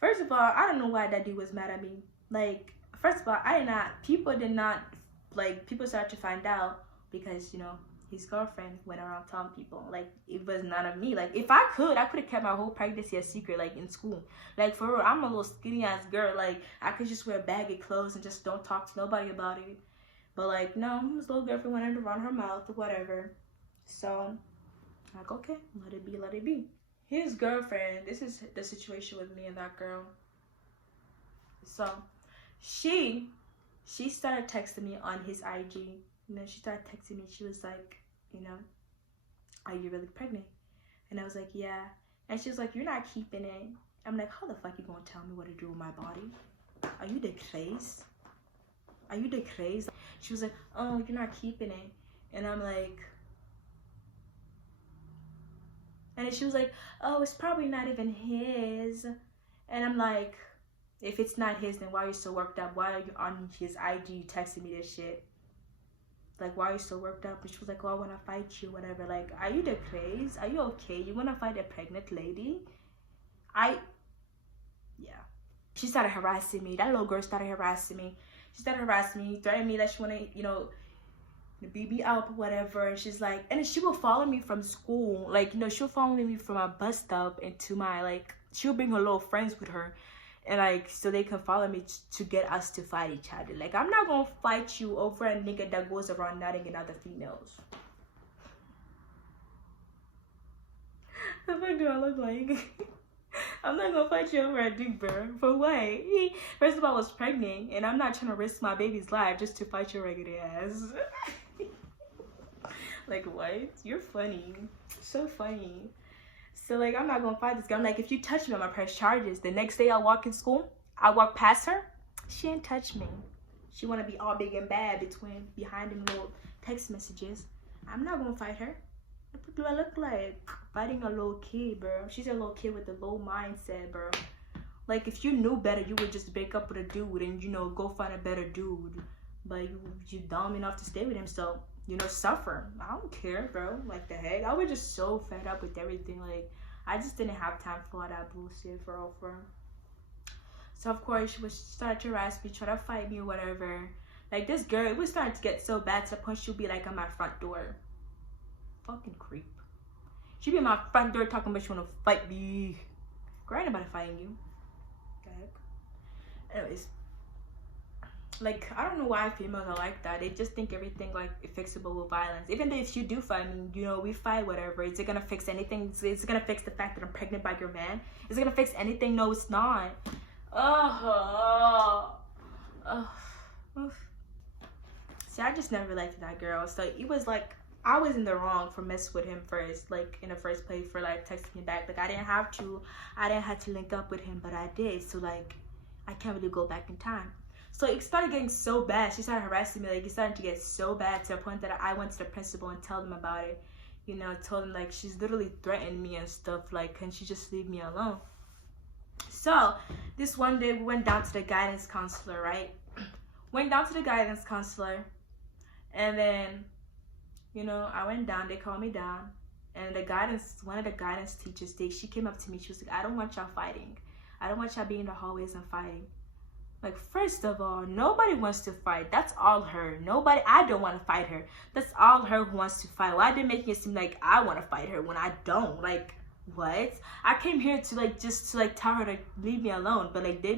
first of all, I don't know why that dude was mad at me. Like, first of all, people started to find out because, you know, his girlfriend went around telling people, like, it was none of me. Like, if I could have kept my whole pregnancy a secret, like, in school. Like, for real, I'm a little skinny ass girl. Like, I could just wear baggy clothes and just don't talk to nobody about it. But, like, no, his little girlfriend went to run her mouth or whatever. So, like, okay, let it be, let it be. His girlfriend, this is the situation with me and that girl. So, she started texting me on his IG. You know, she started texting me. She was like, you know, are you really pregnant? And I was like, yeah. And she was like, you're not keeping it. I'm like, how the fuck you gonna tell me what to do with my body? Are you the craze? Are you the craze? She was like, oh, you're not keeping it. And I'm like, and then she was like, oh, it's probably not even his. And I'm like, if it's not his, then why are you so worked up? Why are you on his IG texting me this shit? Like, why are you so worked up? And she was like, oh, I want to fight you, whatever. Like, are you the craze? Are you okay? You want to fight a pregnant lady? Yeah. She started harassing me. That little girl started harassing me. She started harassing me, threatening me that she want to, you know, beat me up, whatever. And she's like, and she will follow me from school. Like, you know, she'll follow me from my bus stop into my, like, she'll bring her little friends with her. And, like, so they can follow me to get us to fight each other. Like, I'm not going to fight you over a nigga that goes around nutting in other females. The fuck do I look like? I'm not going to fight you over a dude, bro. For what? First of all, I was pregnant. And I'm not trying to risk my baby's life just to fight your regular ass. Like, what? You're funny. So funny. So, like, I'm not going to fight this girl. I'm like, if you touch me, I'm going to press charges. The next day I walk in school, I walk past her. She didn't touch me. She want to be all big and bad behind them little text messages. I'm not going to fight her. What do I look like? Fighting a little kid, bro. She's a little kid with a low mindset, bro. Like, if you knew better, you would just break up with a dude and, you know, go find a better dude. But you dumb enough to stay with him, so, you know, suffer. I don't care, bro. Like, the heck? I was just so fed up with everything. Like, I just didn't have time for all that bullshit for all for. So, of course, she started to harass me, try to fight me or whatever. Like, this girl, it was starting to get so bad to the point she'll be, like, on my front door. Fucking creep. She'd be at my front door talking about she want to fight me. Girl, ain't nobody fighting you. The heck? Anyways. Like, I don't know why females are like that. They just think everything, like, is fixable with violence. Even though if you do fight me, you know, we fight, whatever. Is it gonna fix anything? Is it gonna fix the fact that I'm pregnant by your man? Is it gonna fix anything? No, it's not. See, I just never liked that girl. So it was like, I was in the wrong for messing with him first, like, in the first place, for, like, texting me back. Like, I didn't have to link up with him, but I did. So, like, I can't really go back in time. So it started getting so bad. She started harassing me. Like, it started to get so bad to the point that I went to the principal and told him about it. You know, told him, like, she's literally threatened me and stuff. Like, can she just leave me alone? So this one day we went down to the guidance counselor, right? Went down to the guidance counselor. And then, you know, I went down. They called me down. And one of the guidance teachers, she came up to me. She was like, I don't want y'all fighting. I don't want y'all being in the hallways and fighting. Like, first of all, nobody wants to fight. That's all her. I don't want to fight her. That's all her who wants to fight. Why are they making it seem like I want to fight her when I don't? Like, what? I came here to, like, just to, like, tell her to leave me alone. But, like, they're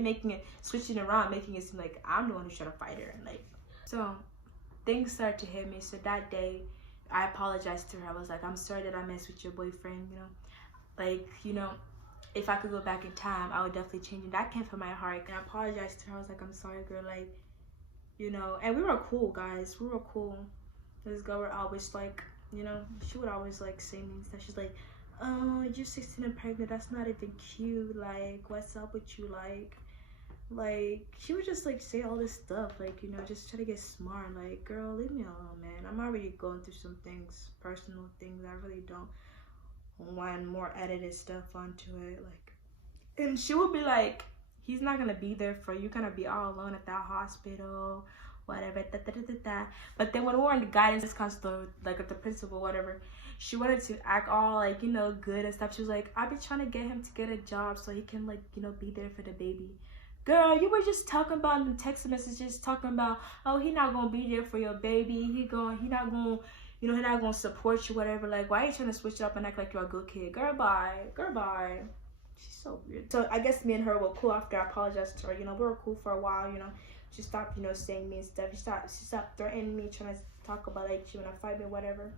switching around, making it seem like I'm the one who's trying to fight her. Like, so things started to hit me. So that day, I apologized to her. I was like, I'm sorry that I messed with your boyfriend, you know. Like, you know, if I could go back in time, I would definitely change it. That came from my heart. And I apologized to her. I was like, I'm sorry, girl. Like, you know, and we were cool, guys. We were cool. This girl would always, like, you know, she would always, like, say me stuff. She's like, oh, you're 16 and pregnant. That's not even cute. Like, what's up with you? Like, she would just, like, say all this stuff. Like, you know, just try to get smart. Like, girl, leave me alone, man. I'm already going through some things, personal things. I really don't want more edited stuff onto it. Like, and she would be like, he's not gonna be there for you. You're gonna be all alone at that hospital, whatever. But then when we were in the guidance counselor, like, at the principal, whatever, she wanted to act all, like, you know, good and stuff. She was like, I've been trying to get him to get a job so he can, like, you know, be there for the baby. Girl, you were just talking about in the text messages, talking about, oh, he not gonna be there for your baby. He not gonna You know, he's not gonna support you, whatever. Like, why are you trying to switch it up and act like you're a good kid? Girl, bye. Girl, bye. She's so weird. So I guess me and her were cool after I apologized to her. You know, we were cool for a while, you know. She stopped, you know, saying mean stuff. She stopped threatening me, trying to talk about, like, she wanna fight me, whatever.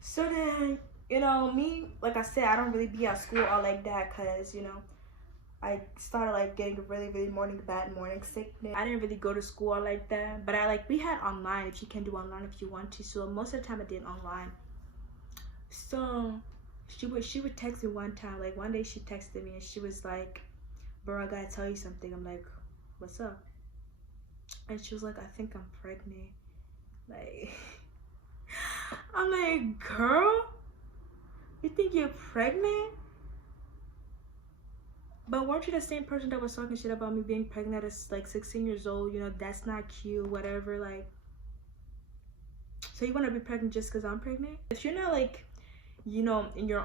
So then, you know, me, like I said, I don't really be at school all like that, because, you know, I started like getting really bad morning sickness. I didn't really go to school all like that, but we had online, if you can do online if you want to. So most of the time I did online. So she would text me one time, like one day she texted me and she was like, bro, I gotta tell you something. I'm like, what's up? And she was like, I think I'm pregnant. Like, I'm like, girl, you think you're pregnant? But weren't you the same person that was talking shit about me being pregnant at like 16 years old? You know, that's not cute, whatever. Like, so you want to be pregnant just because I'm pregnant? If you're not like, you know, in your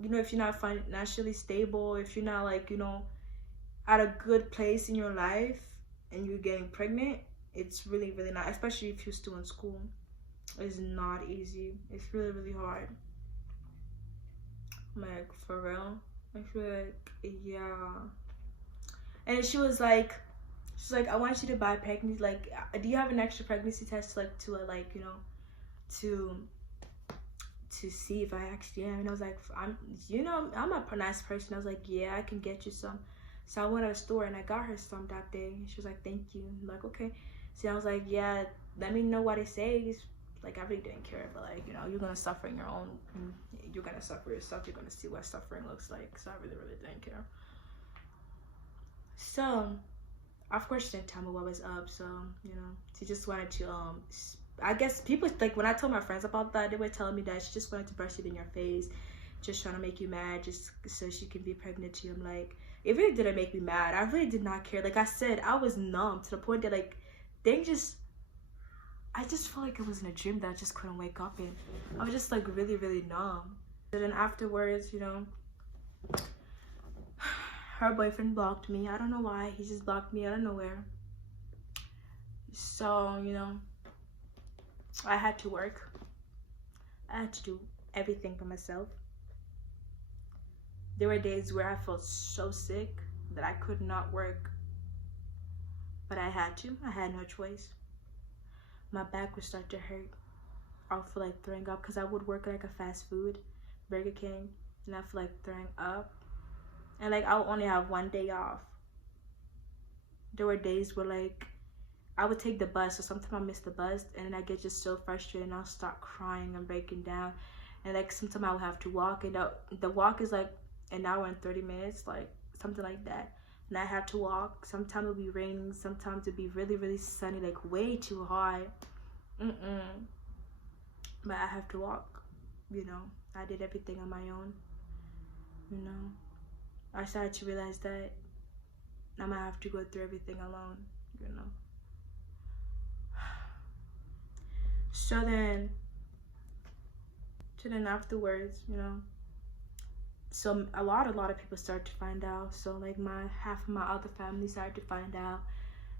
you know, if you're not financially stable, if you're not like, you know, at a good place in your life and you're getting pregnant, it's really not, especially if you're still in school. It's not easy. It's really hard. Like, for real. I feel like, yeah. And she was like, I want you to buy pregnancy, like, do you have an extra pregnancy test, like, to like, you know, to see if I actually am? And I was like, I'm a nice person. I was like, yeah, I can get you some. So I went to the store and I got her some that day. And she was like, thank you. I'm like, okay. So I was like, yeah, let me know what it says. Like, I really didn't care, but like, you know, you're gonna suffer in your own, you're gonna suffer yourself, you're gonna see what suffering looks like. So I really didn't care. So of course she didn't tell me what was up. So, you know, she just wanted to I guess people, like, when I told my friends about that, they were telling me that she just wanted to brush it in your face, just trying to make you mad, just so she can be pregnant to you. I'm like, it really didn't make me mad. I really did not care. Like I said, I was numb to the point that, like, I just felt like it was in a dream that I just couldn't wake up in. I was just like really numb. And then afterwards, you know, her boyfriend blocked me. I don't know why. He just blocked me out of nowhere. So, you know, I had to work. I had to do everything for myself. There were days where I felt so sick that I could not work. But I had to. I had no choice. My back would start to hurt. I would feel like throwing up, because I would work like a fast food, Burger King, and I feel like throwing up. And like, I would only have one day off. There were days where like I would take the bus, so sometimes I miss the bus, and then I get just so frustrated and I'll start crying and breaking down. And like, sometimes I would have to walk, and the walk is like an hour and 30 minutes, like something like that. And I have to walk. Sometimes it'll be raining, sometimes it'll be really sunny, like way too hot. But I have to walk, you know. I did everything on my own, you know. I started to realize that I'm gonna have to go through everything alone, you know. So then afterwards, you know, so a lot of people started to find out. So like, half of my other family started to find out.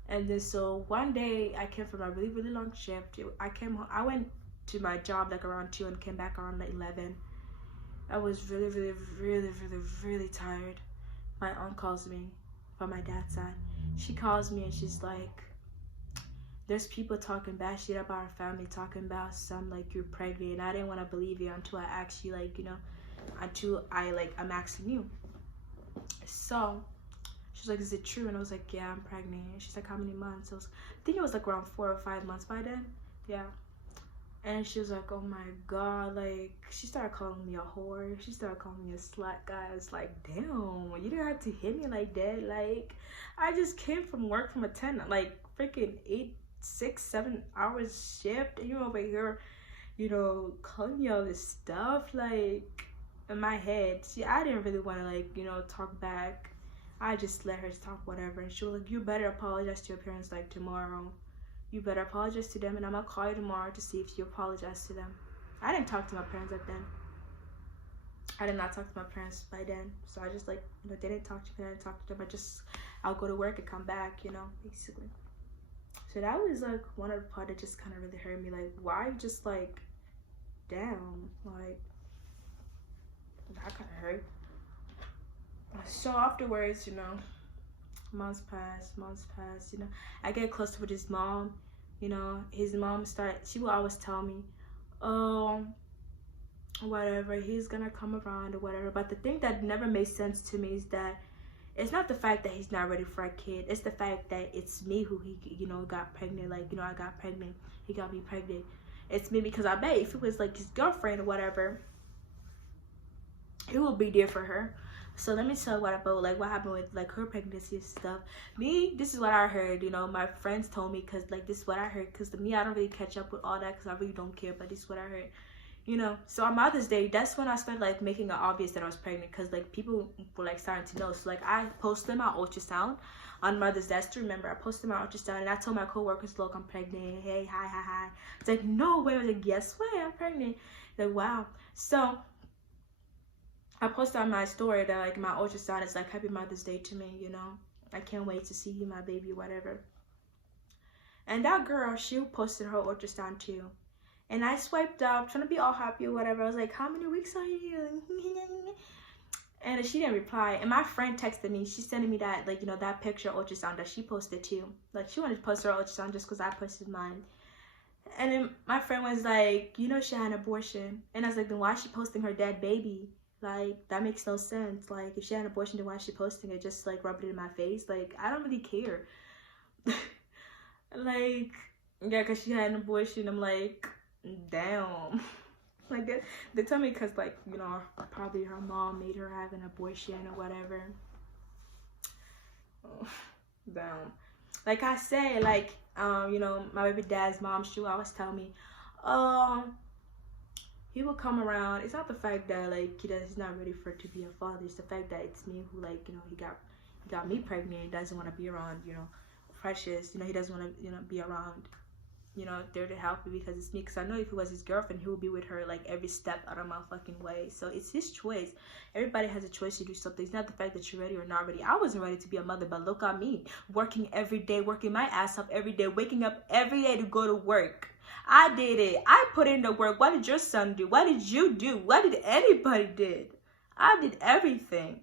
And then so one day I came from a really long shift. I came home, I went to my job like around 2 and came back around like 11. I was really tired. My aunt calls me from my dad's side. She calls me and she's like, there's people talking bad shit about our family, talking about some like, you're pregnant. And I didn't want to believe you until I actually, like, you know, I'm asking you. So she's like, is it true? And I was like, yeah, I'm pregnant. And she's like, how many months? I think it was like around 4 or 5 months by then. Yeah. And she was like, oh my God, like, she started calling me a whore. She started calling me a slut, guys. Like, damn, you didn't have to hit me like that. Like, I just came from work from a 10, like, freaking 8, 6, 7 hours shift. And you're over here, you know, calling me all this stuff. Like, in my head, see, I didn't really want to, like, you know, talk back. I just let her talk whatever. And she was like, you better apologize to your parents, like, tomorrow. You better apologize to them, and I'm gonna call you tomorrow to see if you apologize to them. I didn't talk to my parents back then. I did not talk to my parents by then. So I just, like, you know, they didn't talk to me, I didn't talk to them. I'll go to work and come back, you know, basically. So that was like one of the part that just kind of really hurt me. Like, why just like down? Like, that kind of hurt. So afterwards, months pass, I get close with his mom. His mom she will always tell me, oh, whatever, he's gonna come around or whatever. But the thing that never made sense to me is that it's not the fact that he's not ready for a kid. It's the fact that it's me who he, got pregnant. Like, I got pregnant. He got me pregnant. It's me, because I bet if it was like his girlfriend or whatever, he would be there for her. So let me tell you what happened with like her pregnancy and stuff. Me, this is what I heard. My friends told me, because like this is what I heard. Because to me, I don't really catch up with all that because I really don't care. But this is what I heard. So on Mother's Day, that's when I started like making it obvious that I was pregnant, because like people were like starting to know. So like I posted my ultrasound on Mother's Day. I still remember I posted my ultrasound and I told my coworkers, look, I'm pregnant. Hey, hi. It's like, no way. I was like, yes way, I'm pregnant. Like, wow. So I posted on my story that like my ultrasound is like, happy Mother's Day to me. I can't wait to see you, my baby, whatever. And that girl, she posted her ultrasound too. And I swiped up, trying to be all happy or whatever. I was like, how many weeks are you? And she didn't reply. And my friend texted me. She's sending me that, like, that picture ultrasound that she posted too. Like, she wanted to post her ultrasound just because I posted mine. And then my friend was like, she had an abortion. And I was like, then why is she posting her dead baby? Like, that makes no sense. Like, if she had an abortion, then why is she posting it? Just, like, rubbing it in my face? Like, I don't really care. Like, yeah, because she had an abortion. I'm like, damn. Like, they tell me because, like, probably her mom made her have an abortion or whatever. Oh, damn. Like I say, like, my baby dad's mom, she would always tell me, he will come around. It's not the fact that like he's not ready for it to be a father. It's the fact that it's me who, like, he got me pregnant. He doesn't want to be around, Precious. He doesn't want to, be around, there to help me, because it's me. Because I know if it was his girlfriend, he would be with her like every step out of my fucking way. So it's his choice. Everybody has a choice to do something. It's not the fact that you're ready or not ready. I wasn't ready to be a mother, but look at me, working every day, working my ass off every day, waking up every day to go to work. I did it. I put in the work. What did your son do? What did you do? What did anybody did? I did everything.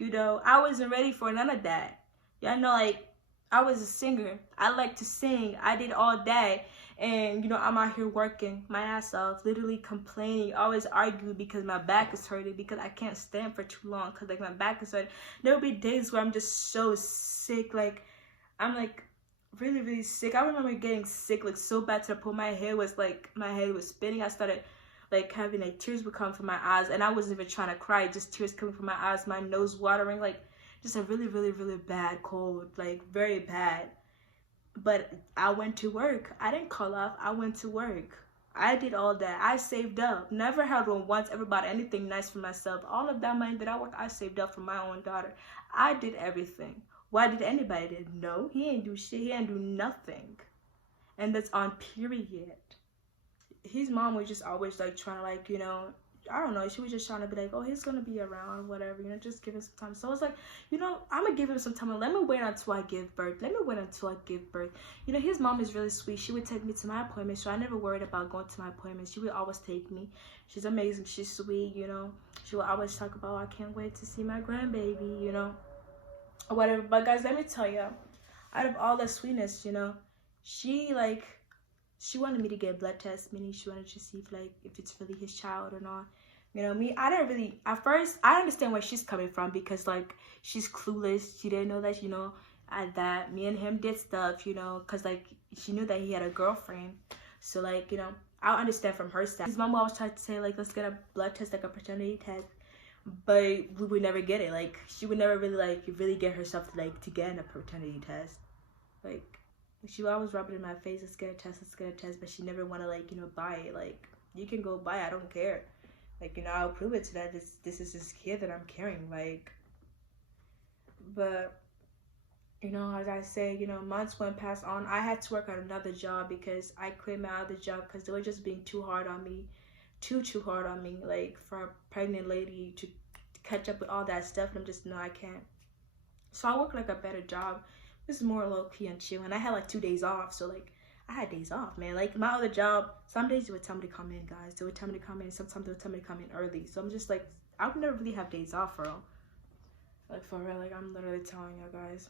I wasn't ready for none of that. Y'all know, like, I was a singer. I like to sing. I did all day. And, I'm out here working my ass off, literally complaining, always argue because my back is hurting, because I can't stand for too long, because, like, my back is hurting. There will be days where I'm just so sick. Like, I'm, like, really, really sick. I remember getting sick, like, so bad to the point my head was spinning. I started, like, having, like, tears would come from my eyes. And I wasn't even trying to cry. Just tears coming from my eyes, my nose watering, like, just a really, really, really bad cold, like very bad. But I went to work. I didn't call off. I went to work. I did all that. I saved up. Never had one once ever bought anything nice for myself. All of that money that I worked, I saved up for my own daughter. I did everything. Why did anybody did? No, he ain't do shit. He ain't do nothing. And that's on period. His mom was just always like trying to, like, I don't know, she was just trying to be like, oh, he's gonna be around, whatever, just give him some time. So I was like, I'm gonna give him some time. Let me wait until I give birth. His mom is really sweet. She would take me to my appointments, so I never worried about going to my appointments. She would always take me. She's amazing. She's sweet. She would always talk about, I can't wait to see my grandbaby, or whatever. But guys, let me tell you, out of all the sweetness, she wanted me to get blood tests, meaning she wanted to see if it's really his child or not. Me, I didn't really, at first, I understand where she's coming from, because, like, she's clueless. She didn't know that, that me and him did stuff, because, like, she knew that he had a girlfriend. So, like, I understand from her side. His mom always tried to say, like, let's get a blood test, like a paternity test. But we would never get it. Like, she would never really get herself, to get a paternity test. Like, she would always rub it in my face, let's get a test, but she never want to, buy it. Like, you can go buy it, I don't care. Like, I'll prove it to that this is this kid that I'm carrying, like. But, as I say, months went past on. I had to work at another job because I quit my other job because they were just being too hard on me. Too hard on me, like, for a pregnant lady to catch up with all that stuff. And I'm just, no, I can't. So I worked, like, a better job, it's more low-key and chill. And I had like 2 days off, so like I had days off, man. Like my other job, some days they would tell me to come in, guys. They would tell me to come in. Sometimes they would tell me to come in early. So I'm just like, I would never really have days off, for real. Like for real, like I'm literally telling you guys.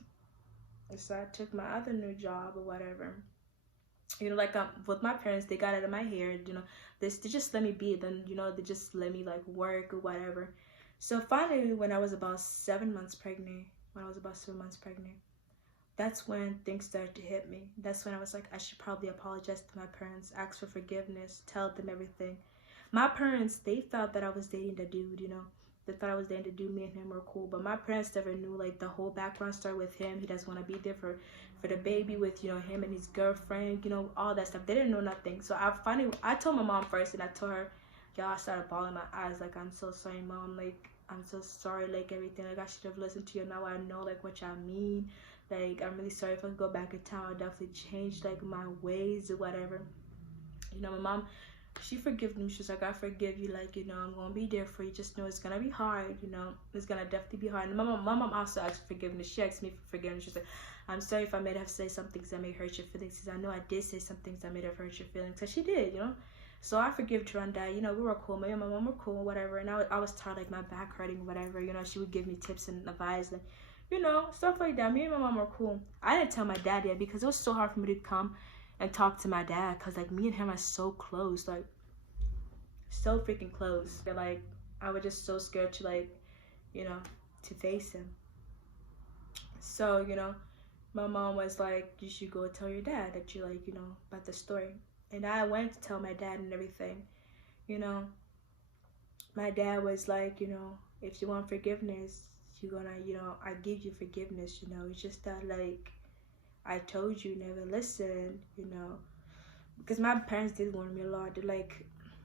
So I took my other new job or whatever. You know, like with my parents, they got out of my hair. You know, they just let me be. Then you know, they just let me like work or whatever. So finally, when I was about 7 months pregnant, that's when things started to hit me. That's when I was like, I should probably apologize to my parents, ask for forgiveness, tell them everything. My parents, they thought that I was dating the dude, you know. They thought I was dating the dude, me and him were cool. But my parents never knew, like, the whole background story with him. He doesn't want to be there for the baby with, you know, him and his girlfriend, you know, all that stuff. They didn't know nothing. So I told my mom first, and I told her, y'all, I started bawling my eyes. Like, I'm so sorry, Mom. Like, I'm so sorry, like, everything. Like, I should have listened to you. Now I know, like, what y'all mean. Like, I'm really sorry. If I could go back in town, I'll definitely change, like, my ways or whatever. You know, my mom, she forgave me. She's like, I forgive you. Like, you know, I'm going to be there for you. Just know it's going to be hard, you know. It's going to definitely be hard. And my mom also asked for forgiveness. She asked me for forgiveness. She's like, I'm sorry if I may have said some things that may hurt your feelings. Because I know I did say some things that may have hurt your feelings. Because she did, you know. So I forgive her on that. You know, we were cool. Me and my mom were cool, whatever. And I was tired, like, my back hurting, whatever. You know, she would give me tips and advice. Like, you know, stuff like that. Me and my mom were cool. I didn't tell my dad yet because it was so hard for me to come and talk to my dad. Because, like, me and him are so close. Like, so freaking close. They're like, I was just so scared to, like, you know, to face him. So, you know, my mom was like, you should go tell your dad that you, like, you know, about the story. And I went to tell my dad and everything. You know, my dad was like, you know, if you want forgiveness, you're gonna, you know, I give you forgiveness, you know. It's just that, like, I told you, never listen, you know. Because my parents did warn me a lot. They're like,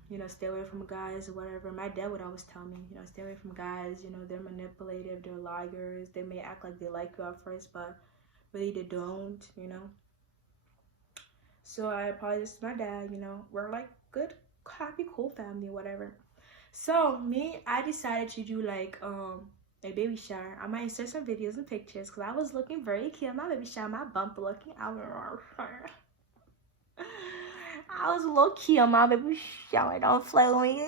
you know, stay away from guys or whatever. My dad would always tell me, you know, stay away from guys. You know, they're manipulative, they're liars. They may act like they like you at first, but really they don't, you know. So I apologized to my dad, you know. We're like good, happy, cool family, whatever. So I decided to do like a baby shower. I might insert some videos and pictures because I was looking very cute at my baby shower, my bumper looking out. I was a little cute on my baby shower. Don't flow me.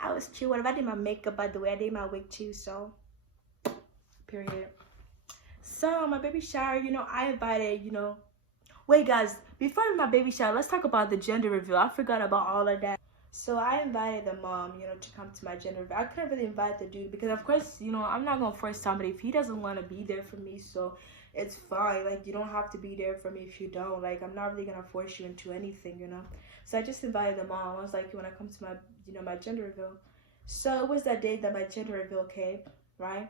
I was cute. Whatever. I did my makeup, by the way. I did my wig too. So, period. So my baby shower, you know, I invited, you know. Wait, guys. Before my baby shower, let's talk about the gender reveal. I forgot about all of that. So I invited the mom, you know, to come to my gender reveal. I couldn't really invite the dude because, of course, you know, I'm not gonna force somebody if he doesn't want to be there for me. So it's fine. Like, you don't have to be there for me if you don't. Like, I'm not really gonna force you into anything, you know. So I just invited the mom. I was like, when I come to my, you know, my gender reveal. So it was that day that my gender reveal came, right?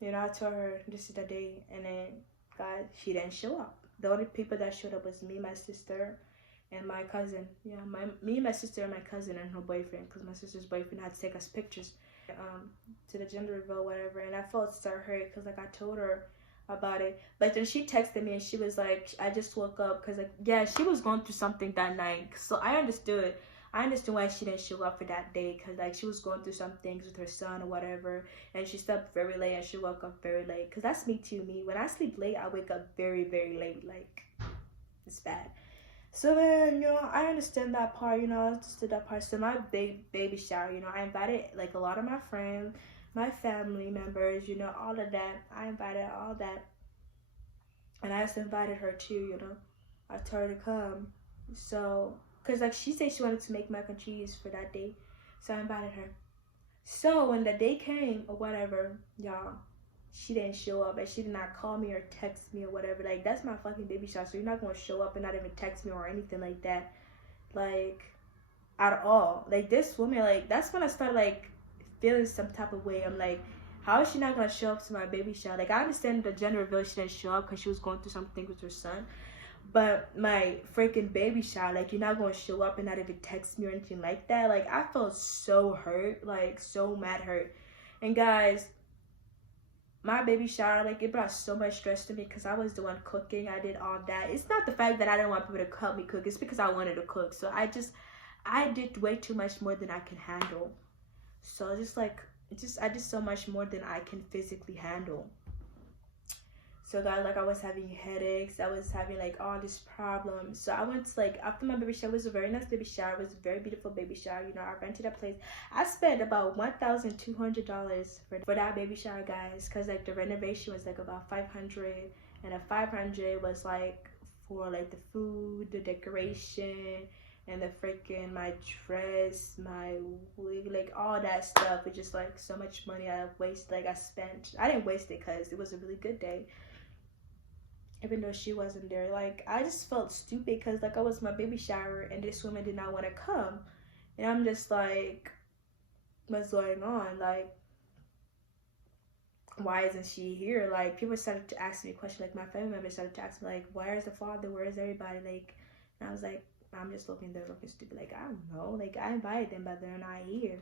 You know, I told her this is the day, and then, guys, she didn't show up. The only people that showed up was me, my sister, and my cousin. Yeah, me, my sister, and my cousin, and her boyfriend, because my sister's boyfriend had to take us pictures to the gender reveal, whatever. And I felt so hurt because, like, I told her about it, but then she texted me and she was like, I just woke up, because, like, yeah, she was going through something that night. So I understood why she didn't show up for that day, because, like, she was going through some things with her son or whatever, and she slept very late and she woke up very late, because that's me too. When I sleep late, I wake up very, very late. Like, it's bad. So then, you know, I understand that part, you know, I understood that part. So my baby shower, you know, I invited, like, a lot of my friends, my family members, you know, all of that. I invited all that. And I just invited her too, you know. I told her to come. So, because, like, she said she wanted to make mac and cheese for that day. So I invited her. So when the day came or whatever, y'all, she didn't show up, and she did not call me or text me or whatever. Like, that's my fucking baby shower, so you're not gonna show up and not even text me or anything like that, like, at all. Like, this woman, like, that's when I started, like, feeling some type of way. I'm like, how is she not gonna show up to my baby shower? Like, I understand the gender reveal, she didn't show up because she was going through something with her son, but my freaking baby shower, like, you're not gonna show up and not even text me or anything like that. Like, I felt so hurt, like, so mad hurt. And guys, my baby shower, like, it brought so much stress to me because I was the one cooking. I did all that. It's not the fact that I didn't want people to help me cook. It's because I wanted to cook. So I did way too much more than I can handle. So just like, I did so much more than I can physically handle. So guys, like I was having headaches, I was having like all these problems. So I went to, like, after my baby shower, it was a very nice baby shower. It was a very beautiful baby shower. You know, I rented a place. I spent about $1,200 for that baby shower, guys, because like the renovation was like about 500, and the 500 was like for like the food, the decoration, and the freaking my dress, my wig, like all that stuff. It's just like so much money I wasted. Like I didn't waste it because it was a really good day, even though she wasn't there. Like I just felt stupid because like I was my baby shower and this woman did not want to come, and I'm just like, what's going on? Like, why isn't she here? Like, people started to ask me questions. Like my family members started to ask me, like, where's the father, where's everybody? Like, and I was like, I'm just looking there looking stupid. Like, I don't know, like I invited them but they're not here.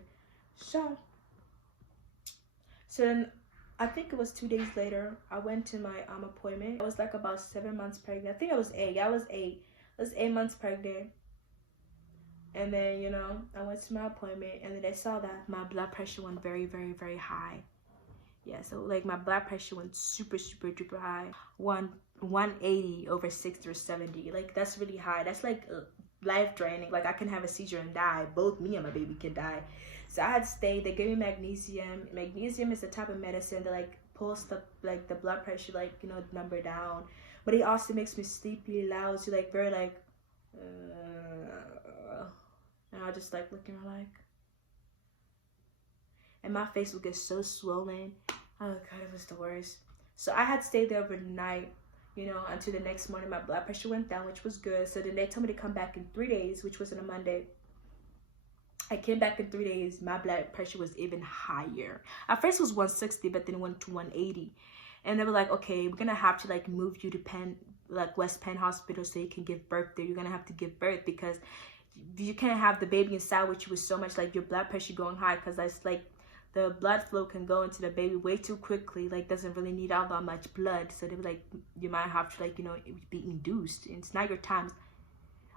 So then I think it was 2 days later, I went to my appointment. I was like about 7 months pregnant. I think I was 8. I was 8. I was 8 months pregnant. And then, you know, I went to my appointment and then they saw that my blood pressure went very, very, very high. Yeah, so like my blood pressure went super, super duper high. 180 over 60 or 70. Like that's really high. That's like life draining. Like I can have a seizure and die. Both me and my baby can die. So I had stayed. They gave me magnesium. Magnesium is the type of medicine that like pulls the blood pressure, like, you know, number down. But it also makes me sleepy, loud, so like very like and I was just like looking like, and my face would get so swollen. Oh god, it was the worst. So I had stayed there overnight, you know, until the next morning. My blood pressure went down, which was good. So then they told me to come back in 3 days, which was on a Monday. I came back in 3 days. My blood pressure was even higher. At first it was 160, but then it went to 180. And they were like, okay, we're gonna have to like move you to West Penn Hospital so you can give birth there. You're gonna have to give birth because you can't have the baby inside with you with so much like your blood pressure going high, because that's like the blood flow can go into the baby way too quickly. Like doesn't really need all that much blood. So they were like, you might have to like, you know, be induced, and it's not your time.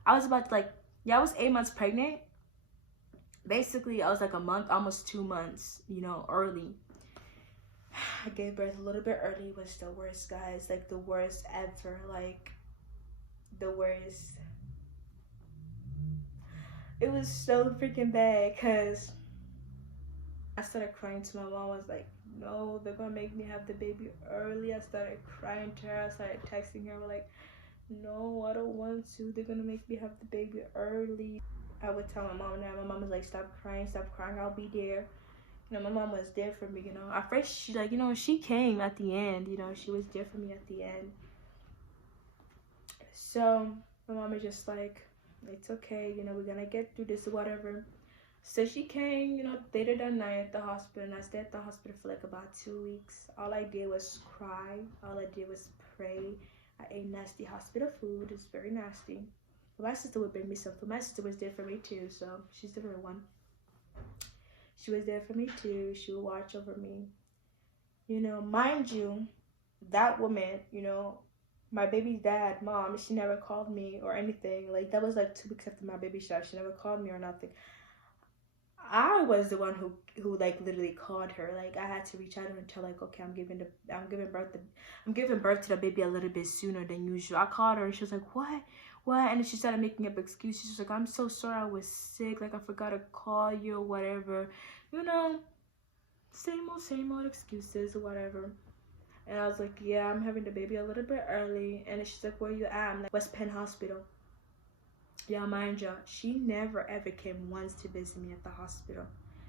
I was about to like, yeah, I was 8 months pregnant. Basically I was like a month, almost 2 months, you know, early. I gave birth a little bit early. It was the worst, guys. Like the worst ever. Like the worst. It was so freaking bad because I started crying to my mom. I was like, no, they're gonna make me have the baby early. I started crying to her. I started texting her. We're like, no, I don't want to. They're gonna make me have the baby early. I would tell my mom that. My mom was like, stop crying, I'll be there. You know, my mom was there for me, you know. At first, she like, you know, she came at the end, you know, she was there for me at the end. So my mom was just like, it's okay, you know, we're gonna get through this or whatever. So she came, you know, stayed that night at the hospital, and I stayed at the hospital for like about 2 weeks. All I did was cry. All I did was pray. I ate nasty hospital food. It's very nasty. My sister would bring me some food. My sister was there for me too, so she's the real one. She was there for me too. She would watch over me. You know, mind you, that woman, you know, my baby's dad, mom, she never called me or anything. Like that was like 2 weeks after my baby shower. She never called me or nothing. I was the one who like literally called her. Like I had to reach out to her and tell like, okay, I'm giving birth to the baby a little bit sooner than usual. I called her and she was like, what? And then she started making up excuses. She was like, I'm so sorry, I was sick, like I forgot to call you or whatever, you know, same old excuses or whatever. And I was like, yeah, I'm having the baby a little bit early. And then she's like, where you at? I'm like, West Penn Hospital. Yeah, mind you, she never ever came once to visit me at the hospital.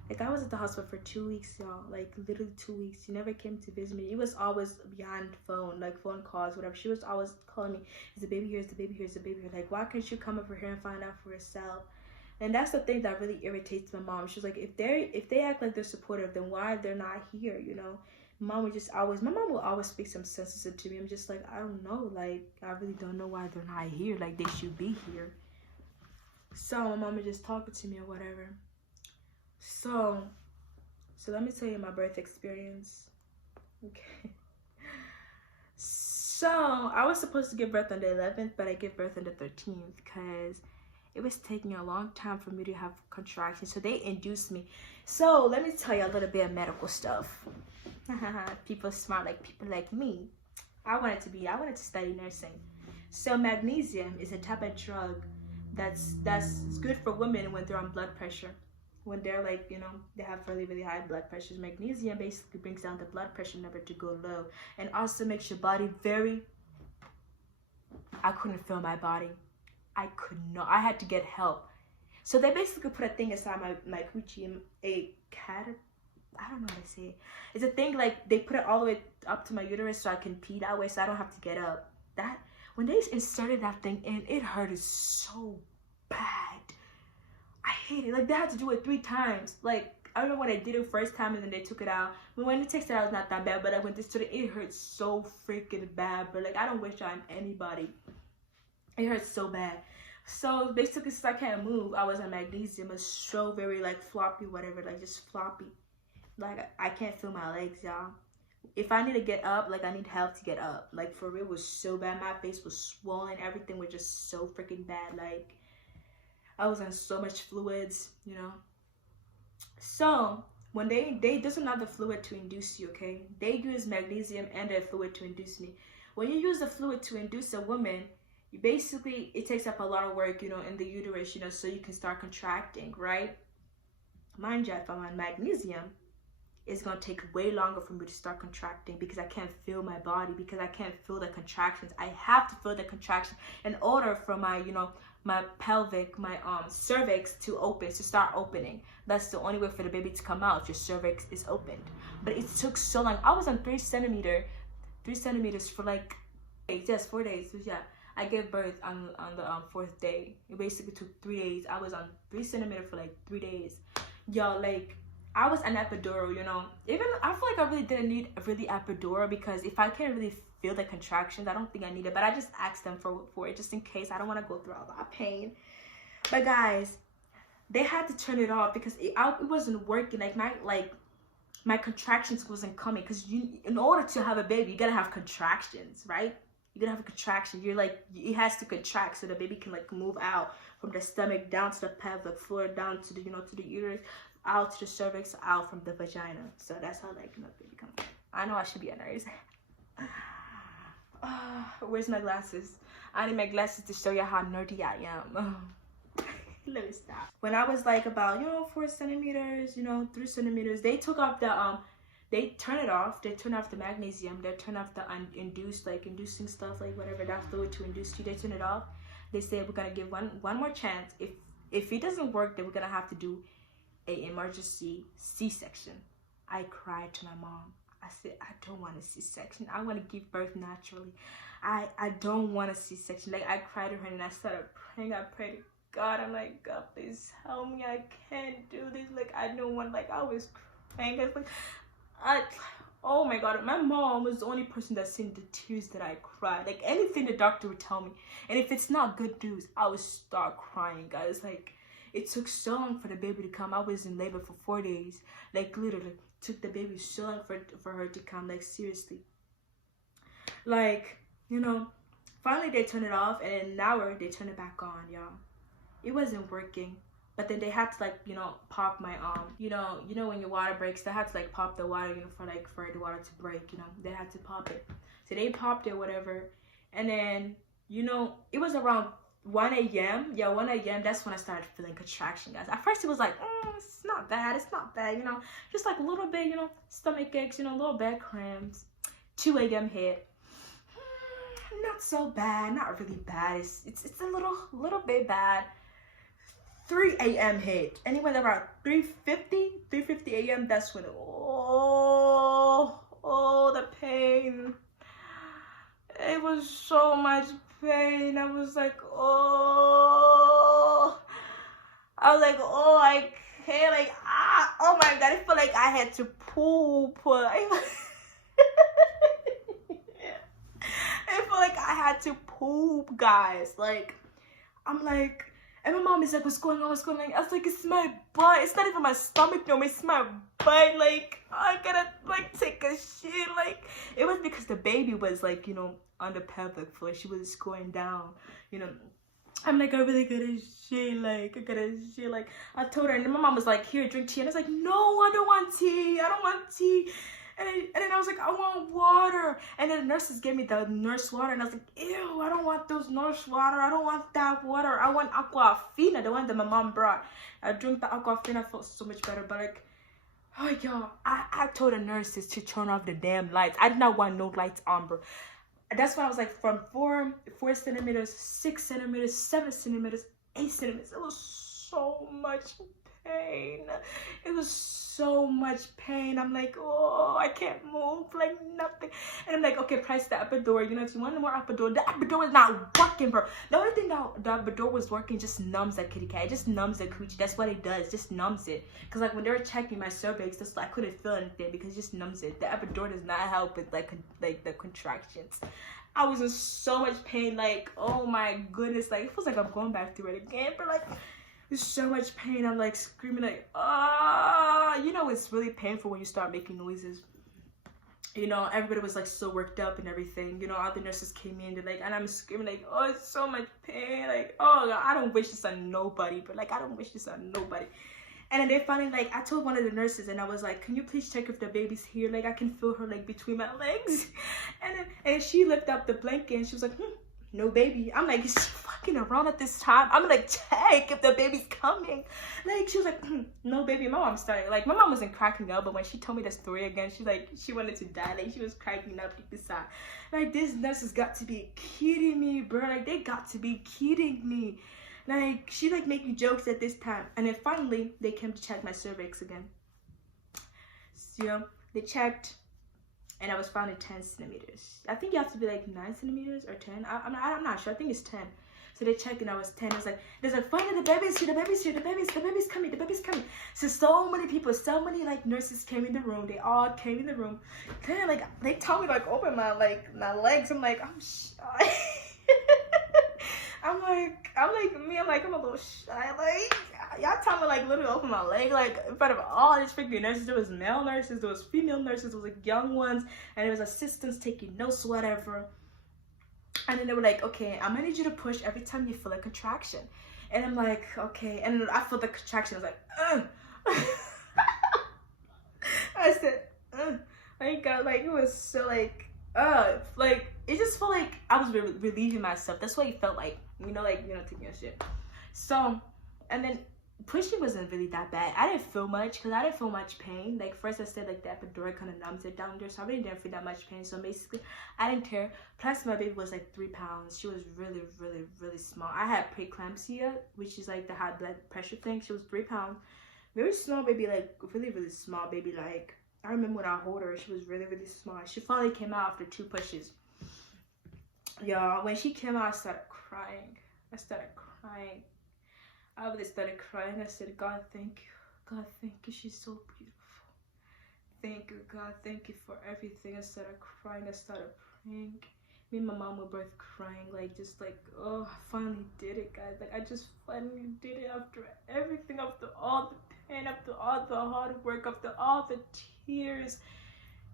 Like I was at the hospital for 2 weeks, y'all. Like literally 2 weeks. She never came to visit me. It was always behind phone, like phone calls, whatever. She was always calling me, is the baby here, is the baby here, is the baby here? Like, why can't you come over here and find out for yourself? And that's the thing that really irritates my mom. She's like, if they act like they're supportive, then why they're not here, you know? My mom will always speak some sense to me. I'm just like, I don't know. Like, I really don't know why they're not here. Like, they should be here. So my mom was just talking to me or whatever. So let me tell you my birth experience. Okay. So I was supposed to give birth on the 11th, but I gave birth on the 13th because it was taking a long time for me to have contractions. So they induced me. So let me tell you a little bit of medical stuff. People smart like people like me. I wanted to study nursing. So magnesium is a type of drug that's good for women when they're on blood pressure. When they're like, you know, they have really, really high blood pressures. Magnesium basically brings down the blood pressure number to go low, and also makes your body very, I couldn't feel my body. I could not. I had to get help. So they basically put a thing inside my coochie, I don't know how to say it. It's a thing like they put it all the way up to my uterus so I can pee that way, so I don't have to get up. That when they inserted that thing in, it hurted so bad. I hate it. Like they had to do it 3 times. Like I remember when I did it first time and then they took it out. But when they took it out, it's not that bad. But like when they started, it hurt so freaking bad. But like I don't wish on anybody. It hurts so bad. So basically, since I can't move, I was on magnesium. It's so very like floppy, whatever, like just floppy. Like I can't feel my legs, y'all. If I need to get up, like I need help to get up. Like for real, it was so bad. My face was swollen. Everything was just so freaking bad. Like I was on so much fluids, you know. So when they there's another fluid to induce you, okay? They use magnesium and a fluid to induce me. When you use the fluid to induce a woman, you basically, it takes up a lot of work, you know, in the uterus, you know, so you can start contracting, right? Mind you, if I'm on magnesium, it's going to take way longer for me to start contracting because I can't feel my body, because I can't feel the contractions. I have to feel the contraction in order for my, you know, my pelvic, my cervix to open, to start opening. That's the only way for the baby to come out. Your cervix is opened. But it took so long. I was on 3 centimeters for like 4 days. So yeah, I gave birth on the 4th day. It basically took 3 days. I was on 3 centimeters for like 3 days. Yo, like I was an epidural, you know. Even I feel like I really didn't need a really epidural, because if I can't really feel the contractions, I don't think I need it. But I just asked them for it just in case. I don't want to go through all that pain. But guys, they had to turn it off because it wasn't working. Like my contractions wasn't coming, because in order to have a baby, you gotta have contractions, right? You gotta have a contraction. You're like, it has to contract so the baby can like move out from the stomach down to the pelvic floor, down to the, you know, to the uterus, out to the cervix, out from the vagina. So that's how like, you know, the baby comes. I know I should be a nurse. Where's my glasses? I need my glasses to show you how nerdy I am. Let me stop. When I was like about, you know, 4 centimeters, you know, 3 centimeters, they took off the they turn it off. They turn off the magnesium. They turn off the inducing stuff, like whatever, that fluid to induce you. They turn it off. They say we're gonna give one more chance. If it doesn't work, then we're gonna have to do an emergency C-section. I cried to my mom. I said, I don't want a C-section. I want to give birth naturally. I don't want a C-section. Like I cried to her and I started praying. I prayed to God. I'm like, God, please help me. I can't do this. Like I don't want. Like I was crying. I was like, oh my God, my mom was the only person that seen the tears that I cried. Like anything the doctor would tell me, and if it's not good news, I would start crying, guys. Like it took so long for the baby to come. I was in labor for 4 days. Like literally took the baby so long for her to come. Like seriously. Like, you know, finally they turned it off, and in an hour they turned it back on, y'all. It wasn't working. But then they had to like, you know, pop my you know when your water breaks, they had to like pop the water, you know, for the water to break, you know. They had to pop it. So they popped it, whatever. And then, you know, it was around 1 a.m. Yeah, 1 a.m. That's when I started feeling contraction, guys. At first it was like, it's not bad, you know. Just like a little bit, you know, stomach aches, you know, little back cramps. 2 a.m. hit. Not so bad, not really bad. It's a little bit bad. 3 a.m. hit, and it went around 3:50 a.m. That's when, the pain. It was so much pain. I was like, I can't, like, oh my God, I feel like I had to poop. I feel like I had to poop, guys. Like, I'm like, and my mom is like, what's going on? What's going on? I was like, it's my butt. It's not even my stomach, no, it's my butt. Like, I gotta, like, take a shit. Like, it was because the baby was, like, you know, on the pelvic floor. She was going down, you know. I'm like, I really gotta shit. Like, I gotta shit. Like, I told her, and then my mom was like, here, drink tea. And I was like, no, I don't want tea. I don't want tea. then I was like, I want water. And then the nurses gave me the nurse water. And I was like, ew, I don't want those nurse water. I don't want that water. I want Aquafina, the one that my mom brought. I drank the Aquafina. I felt so much better. But like, oh, y'all, I told the nurses to turn off the damn lights. I did not want no lights on, bro. That's why I was like, from 4 centimeters, 6 centimeters, 7 centimeters, 8 centimeters. It was so much pain. It was so much pain. I'm like, oh, I can't move, like nothing. And I'm like, okay, press the epidural. You know, if you want more epidural, the epidural is not working, bro. The only thing that the epidural was working just numbs that kitty cat. It just numbs the coochie. That's what it does. Just numbs it. Cause like when they were checking my cervix, I couldn't feel anything because it just numbs it. The epidural does not help with like the contractions. I was in so much pain. Like, oh my goodness. Like, it feels like I'm going back through it again, but like, there's so much pain. I'm like screaming like, ah, you know, it's really painful when you start making noises. You know, everybody was like so worked up and everything. You know, all the nurses came in, they're like, and I'm screaming like, oh, it's so much pain. Like, oh God, I don't wish this on nobody, but like, I don't wish this on nobody. And then they finally, like, I told one of the nurses, and I was like, can you please check if the baby's here? Like, I can feel her like between my legs. And she lifted up the blanket and she was like, no baby. I'm like, is she fucking around at this time? I'm like, check if the baby's coming. Like, she was like, no baby. My mom started, like, my mom wasn't cracking up, but when she told me the story again, she wanted to die. Like, she was cracking up deep inside. Like, this nurse has got to be kidding me, bro. Like, they got to be kidding me. Like, she like making jokes at this time. And then finally, they came to check my cervix again. So, you know, they checked. And I was found at 10 centimeters. I think you have to be like 9 centimeters or 10. I'm not sure. I think it's 10. So they checked and I was 10. It's like, there's like, finally the baby's here, the baby's here, the baby's coming, the baby's coming. So many people, so many like nurses came in the room. They all came in the room. Kind of like, they told me to like open my legs. I'm like, I'm shy. I'm a little shy. Like, y'all tell me like literally open my leg, like in front of all these freaking nurses. There was male nurses, there was female nurses, there was like young ones, and there was assistants taking notes, whatever. And then they were like, okay, I'm gonna need you to push every time you feel a contraction. And I'm like, okay. And I felt the contraction. I was like, I said, like God, like it was so like it just felt like I was relieving myself. That's what it felt like, taking a shit. So, and then pushing wasn't really that bad. I didn't feel much because I didn't feel much pain. Like first I said like the epidural kind of numbs it down there, so I really didn't feel that much pain. So basically I didn't care. Plus my baby was like 3 pounds. She was really, really, really small. I had preeclampsia, which is like the high blood pressure thing. She was 3 pounds. Very small baby, like really, really small baby. Like I remember when I hold her, she was really, really small. She finally came out after 2 pushes. Y'all, when she came out, I started crying. I really started crying. I said, God, thank you. God, thank you. She's so beautiful. Thank you, God. Thank you for everything. I started crying. I started praying. Me and my mom were both crying. Like, just like, oh, I finally did it, guys. Like, I just finally did it after everything, after all the pain, after all the hard work, after all the tears.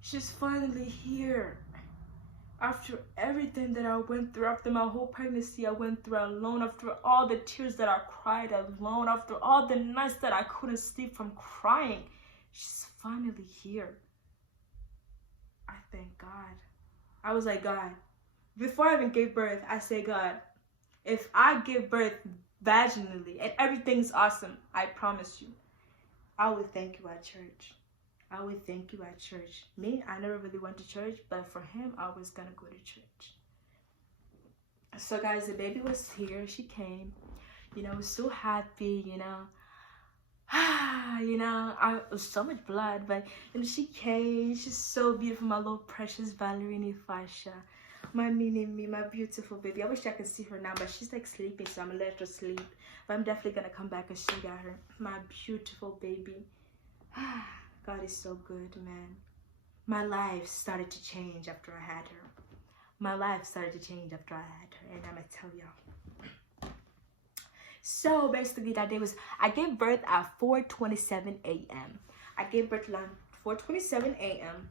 She's finally here. After everything that I went through, after my whole pregnancy I went through alone, after all the tears that I cried alone, after all the nights that I couldn't sleep from crying, she's finally here. I thank God. I was like, God, before I even gave birth, I said, God, if I give birth vaginally and everything's awesome, I promise you, I will thank you at church. I would thank you at church. Me, I never really went to church, but for him, I was gonna go to church. So guys, the baby was here. She came. I was so happy, I was so much blood, but she came. She's so beautiful, my little precious ballerina Fasha. My mini-me, my beautiful baby. I wish I could see her now, but she's like sleeping, so I'm gonna let her sleep. But I'm definitely gonna come back and show you her. My beautiful baby. God is so good, man. My life started to change after I had her. My life started to change after I had her, and I'm gonna tell y'all. So basically that day I gave birth at 4:27 a.m. I gave birth around 4:27 a.m.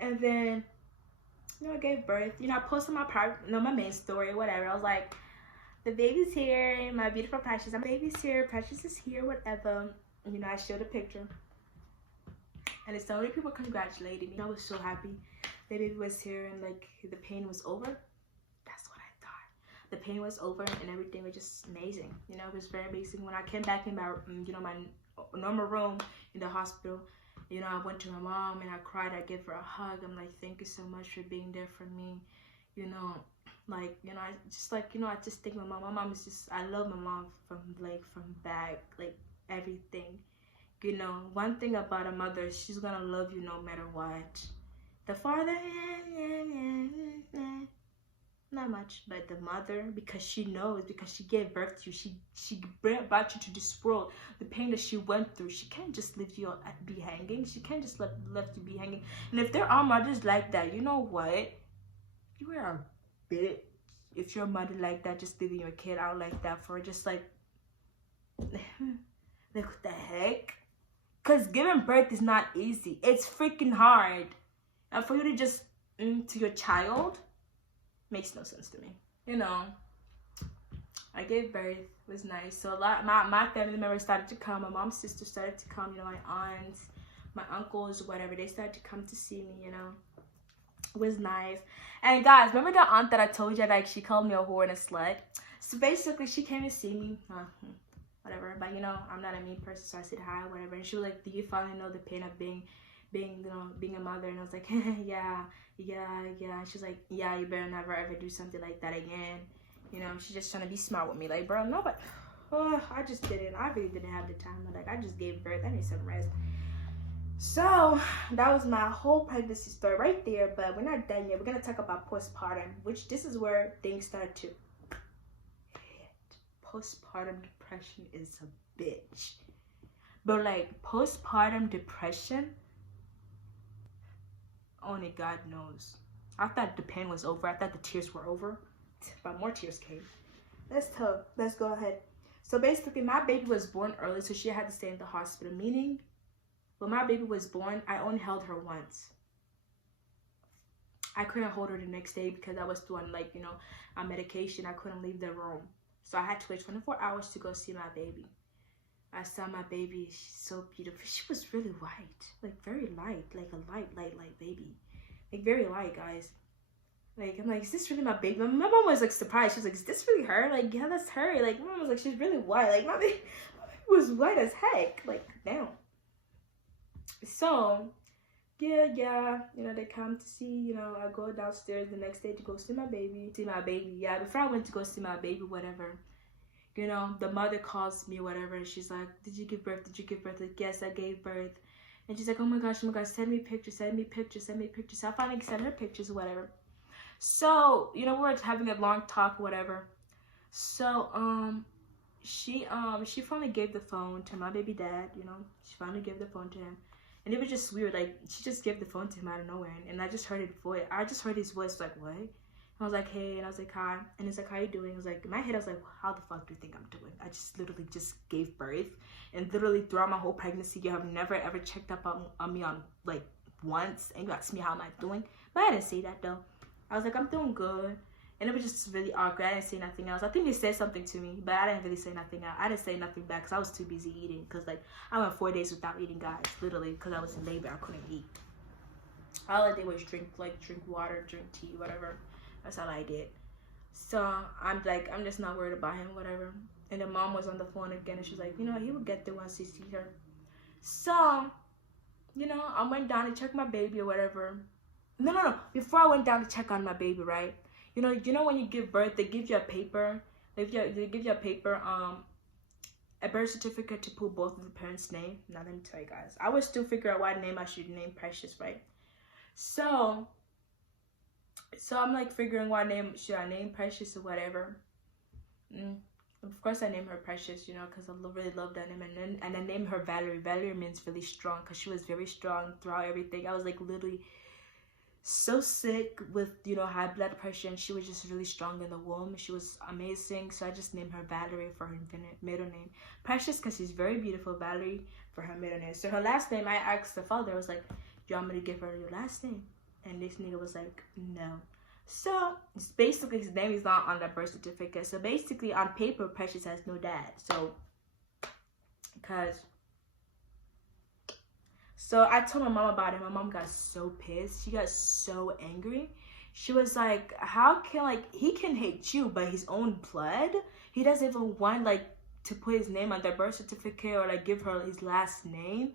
And then, I gave birth. I posted my main story, whatever. I was like, the baby's here, my beautiful Precious. My baby's here, Precious is here, whatever. I showed a picture. And it's so many people congratulating me. I was so happy the baby was here and like the pain was over. That's what I thought. The pain was over and everything was just amazing. You know, it was very amazing. When I came back in my, you know, my normal room in the hospital, you know, I went to my mom and I cried. I gave her a hug. I'm like, thank you so much for being there for me. You know, like, you know, I just like, you know, I just think my mom is just, I love my mom from back, like everything. You know, one thing about a mother is she's gonna love you no matter what. The father, not much, but the mother, because she knows, because she gave birth to you, she brought you to this world. The pain that she went through, she can't just leave you be hanging. She can't just let you be hanging. And if there are mothers like that, you know what? You are a bitch. If you're a mother like that, just leaving your kid out like that for just like what the heck? Because giving birth is not easy. It's freaking hard. And for you to just to your child makes no sense to me. You know, I gave birth. It was nice. So a lot my family members started to come. My mom's sister started to come. You know, my aunts, my uncles, whatever. They started to come to see me, you know. It was nice. And guys, remember the aunt that I told you, like, she called me a whore and a slut? So basically, she came to see me. Whatever. But, you know, I'm not a mean person, so I said hi, whatever. And she was like, do you finally know the pain of being a mother? And I was like, yeah. She's like, yeah, you better never ever do something like that again. You know, she's just trying to be smart with me. Like, bro, no, but I just didn't. I really didn't have the time. Like, I just gave birth. I need some rest. So that was my whole pregnancy story right there. But we're not done yet. We're gonna talk about postpartum, which this is where things start to hit. Postpartum depression is a bitch. But like postpartum depression, only God knows. I thought the pain was over. I thought the tears were over, but more tears came. Let's go ahead. So basically, my baby was born early, so she had to stay in the hospital. Meaning, when my baby was born, I only held her once. I couldn't hold her the next day because I was still on, like, you know, on medication. I couldn't leave the room. So I had to wait 24 hours to go see my baby. I saw my baby. She's so beautiful. She was really white. Like, very light. Like a light baby. Like, very light, guys. Like, I'm like, is this really my baby? My mom was, like, surprised. She was like, is this really her? Like, yeah, that's her. Like, my mom was like, she's really white. Like, my baby was white as heck. Like, damn. So, yeah, you know, they come to see, you know, I go downstairs the next day to go see my baby. Yeah, before I went to go see my baby, whatever, you know, the mother calls me, whatever, and she's like, did you give birth? Like, yes, I gave birth. And she's like, oh my gosh, send me pictures. So I finally sent her pictures, whatever. So, you know, we're having a long talk, whatever. So, she finally gave the phone to my baby dad, you know. She finally gave the phone to him. And it was just weird, like, she just gave the phone to him out of nowhere, and I just heard his voice. Like, what? And I was like, hey, and I was like, hi. And he's like, how you doing? I was like, in my head, I was like, how the fuck do you think I'm doing? I just literally just gave birth, and literally throughout my whole pregnancy, you have never ever checked up on me on, like, once, and you asked me how am I doing. But I didn't say that, though. I was like, I'm doing good. And it was just really awkward. I didn't say nothing else. I think he said something to me, but I didn't really say nothing else. I didn't say nothing back because I was too busy eating. Because, like, I went 4 days without eating, guys. Literally, because I was in labor. I couldn't eat. All I did was drink water, drink tea, whatever. That's all I did. So, I'm like, I'm just not worried about him, whatever. And then mom was on the phone again, and she's like, you know, he will get there once he sees her. So, you know, I went down to check my baby or whatever. No. Before I went down to check on my baby, right? You know when you give birth, they give you a paper. They give you a paper, a birth certificate to put both of the parents' name. Now let me tell you guys, I was still figuring out what name I should name Precious, right? So I'm like figuring what name should I name Precious or whatever. Of course, I named her Precious, you know, because I really love that name. And I named her Valerie. Valerie means really strong because she was very strong throughout everything. I was like literally so sick with, you know, high blood pressure, and she was just really strong in the womb. She was amazing, so I just named her Valerie for her middle name. Precious because she's very beautiful. Valerie for her middle name. So her last name, I asked the father, I was like, do you want me to give her your last name? And this nigga was like, no. So it's basically his name is not on the birth certificate. So basically on paper, Precious has So I told my mom about it. My mom got so pissed. She got so angry. She was like, how can, like, he can hate you by his own blood? He doesn't even want, like, to put his name on their birth certificate or, like, give her his last name.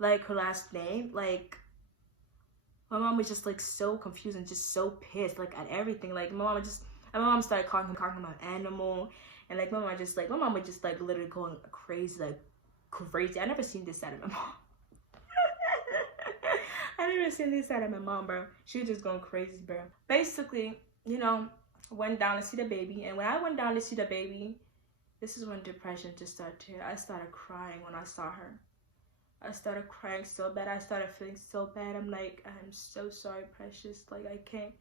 Like, her last name. Like, my mom was just, like, so confused and just so pissed, like, at everything. Like, my mom started calling him an animal. And, like, my mom would just, like, literally going crazy, like, crazy. I never seen this side of my mom. I never seen this side of my mom, bro. She was just going crazy, bro. Basically, you know, went down to see the baby. And when I went down to see the baby, this is when depression just started to hit. I started crying when I saw her. I started crying so bad. I started feeling so bad. I'm like, I'm so sorry, precious. Like, I can't,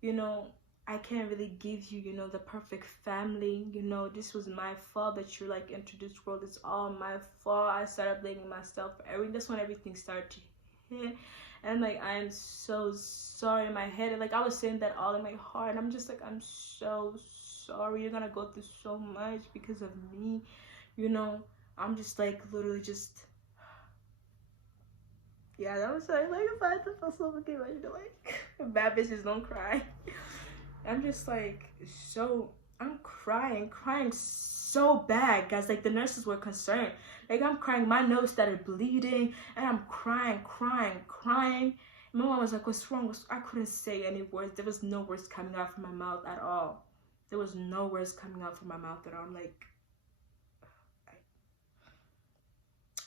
you know, I can't really give you, you know, the perfect family. You know, this was my fault that you're, like, into this world. It's all my fault. I started blaming myself for everything. That's when everything started to hit. And, like, I'm so sorry in my head. Like, I was saying that all in my heart. And I'm just like, I'm so sorry. You're gonna go through so much because of me. You know, I'm just, like, literally just... Yeah, that was like if I had to feel so okay, but you know, like, bad bitches don't cry. I'm just like, I'm crying so bad, guys. Like, the nurses were concerned. Like, I'm crying, my nose started bleeding, and I'm crying. My mom was like, what's wrong? I couldn't say any words. There was no words coming out from my mouth at all. There was no words coming out from my mouth at all. I'm like,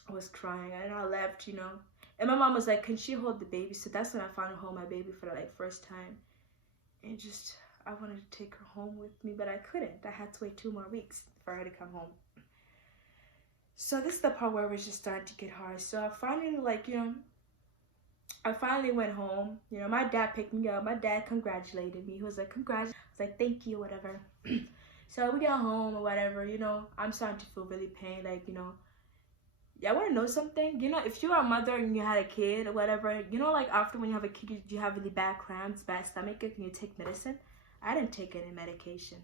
I was crying, and I left, you know. And my mom was like, can she hold the baby? So that's when I finally hold my baby for the, like, first time. And just, I wanted to take her home with me, but I couldn't. I had to wait 2 more weeks for her to come home. So this is the part where it was just starting to get hard. So I finally, like, you know, I finally went home. You know, my dad picked me up. My dad congratulated me. He was like, congrats. I was like, thank you, whatever. So we got home or whatever, you know. I'm starting to feel really pain, like, you know. Yeah, I want to know something. You know, if you're a mother and you had a kid or whatever, you know, like, after when you have a kid, you have really bad cramps, bad stomach ache, and you take medicine. I didn't take any medication.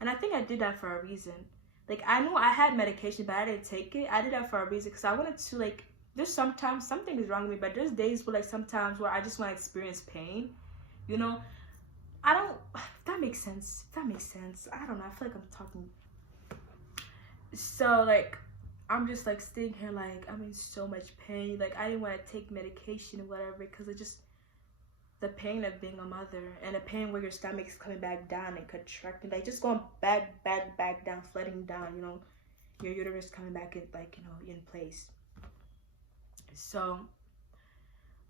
And I think I did that for a reason. Like, I knew I had medication, but I didn't take it. I did that for a reason because I wanted to, like, there's sometimes something is wrong with me, but there's days where, like, sometimes where I just want to experience pain. You know, I don't, if that makes sense. If that makes sense. I don't know. I feel like I'm talking. So, like, I'm just, like, sitting here, like, I'm in so much pain. Like, I didn't want to take medication or whatever because it just, the pain of being a mother and the pain where your stomach's coming back down and contracting, like, just going back down, flooding down, you know, your uterus coming back in, like, you know, in place. So,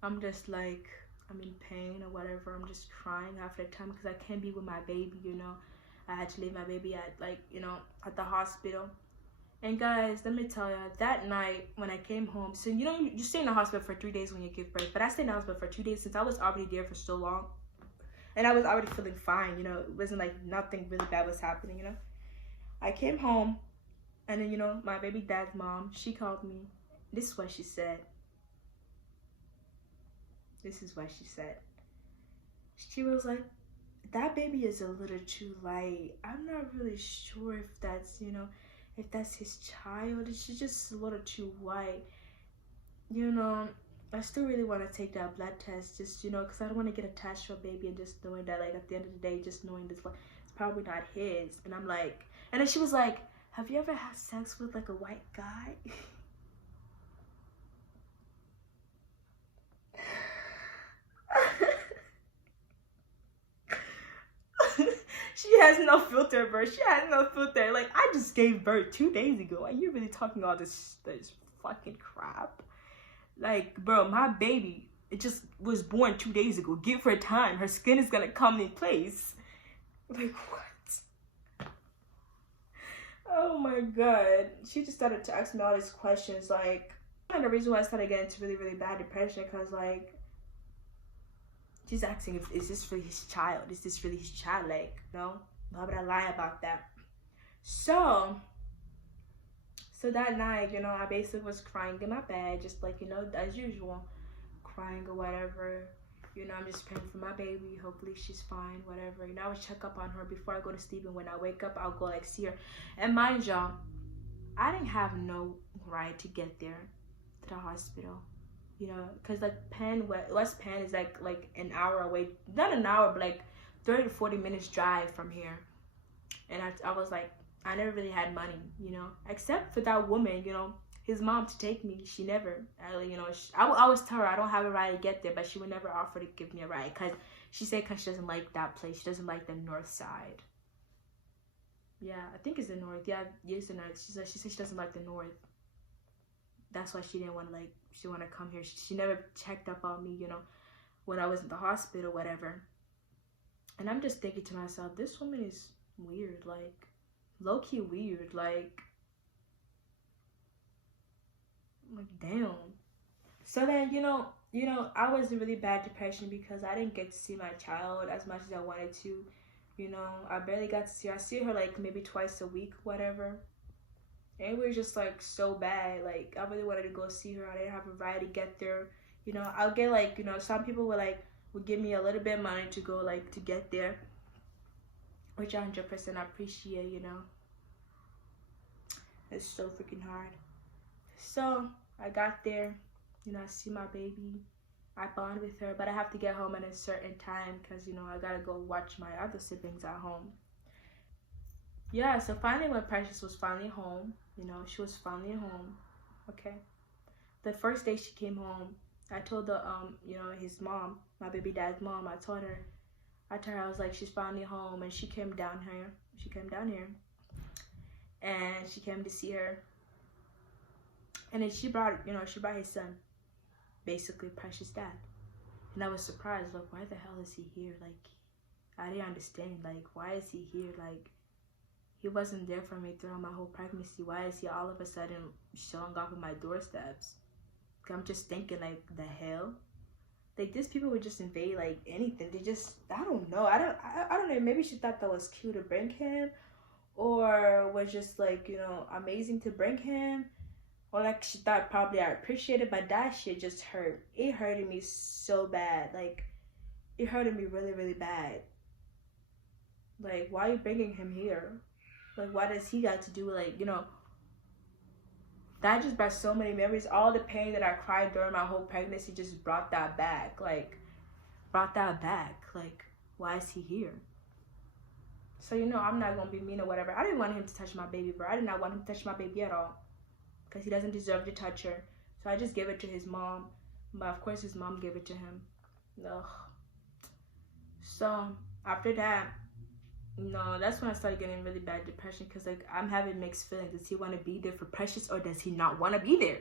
I'm just, like, I'm in pain or whatever. I'm just crying half the time because I can't be with my baby, you know. I had to leave my baby at, like, you know, at the hospital. And guys, let me tell you, that night when I came home, so you know, you stay in the hospital for 3 days when you give birth, but I stayed in the hospital for 2 days since I was already there for so long. And I was already feeling fine, you know, it wasn't like nothing really bad was happening, you know. I came home, and then, you know, my baby dad's mom, she called me. This is what she said. This is what she said. She was like, that baby is a little too light. I'm not really sure if that's, you know, if that's his child. She's just a little too white. You know, I still really want to take that blood test, just, you know, because I don't want to get attached to a baby and just knowing that, like, at the end of the day, just knowing this, like, it's probably not his. And I'm like, and then she was like, have you ever had sex with, like, a white guy? She has no filter, bro. She has no filter. Like, I just gave birth 2 days ago, and you're really talking all this fucking crap. Like, bro, my baby, it just was born 2 days ago. Give her time. Her skin is gonna come in place. Like, what? Oh my god. She just started to ask me all these questions. Like, and the reason why I started getting into really, really bad depression, because, like, she's asking if, is this really his child? Is this really his child? Like, no, why would I lie about that? So that night, you know, I basically was crying in my bed, just like, you know, as usual, crying or whatever. You know, I'm just praying for my baby. Hopefully she's fine, whatever. You know, I would check up on her before I go to sleep, and when I wake up, I'll go, like, see her. And mind y'all, I didn't have no ride to get there to the hospital. you know, because like West Penn is like an hour away, not an hour, but like 30 to 40 minutes drive from here. And I was like, I never really had money, you know, except for that woman, you know, his mom to take me. She never, you know, I would always tell her I don't have a ride to get there, but she would never offer to give me a ride because she said because she doesn't like that place. She doesn't like the north side. Yeah, I think it's the north. Yeah, it's the north. She said she doesn't like the north. That's why she didn't want to she want to come here. She never checked up on me, you know, when I was in the hospital, whatever. And I'm just thinking to myself, this woman is weird, like low-key weird, like damn. So then, you know, I was in really bad depression because I didn't get to see my child as much as I wanted to. You know, I barely got to see her. I see her like maybe twice a week, whatever. And we were just like so bad. Like I really wanted to go see her. I didn't have a ride to get there. You know, I'll get like, you know, some people would give me a little bit of money to go like to get there, which 100% I appreciate, you know. It's so freaking hard. So I got there, you know, I see my baby. I bond with her, but I have to get home at a certain time because, you know, I gotta go watch my other siblings at home. Yeah, so finally when Precious was finally home, you know, she was finally home, okay? The first day she came home, I told the, you know, his mom, my baby dad's mom, I told her, I was like, she's finally home, and she came down here, and she came to see her, and then she brought his son, basically Precious' dad. And I was surprised, like, why the hell is he here? Like, I didn't understand, like, why is he here? Like, he wasn't there for me throughout my whole pregnancy. Why is he all of a sudden showing up at my doorsteps? I'm just thinking, like, the hell? Like, these people would just invade, like, anything. They just, I don't know. I don't know. Maybe she thought that was cute to bring him, or was just, like, you know, amazing to bring him. Or like she thought probably I appreciate it, but that shit just hurt. It hurted me so bad. Like, it hurted me really, really bad. Like, why are you bringing him here? Like, what does he got to do? Like, you know, that just brought so many memories. All the pain that I cried during my whole pregnancy just brought that back. Like, why is he here? So, you know, I'm not gonna be mean or whatever. I didn't want him to touch my baby, bro. I did not want him to touch my baby at all, because he doesn't deserve to touch her. So I just gave it to his mom. But of course his mom gave it to him. Ugh. So after that, no, that's when I started getting really bad depression, because like I'm having mixed feelings. Does he want to be there for Precious, or does he not want to be there?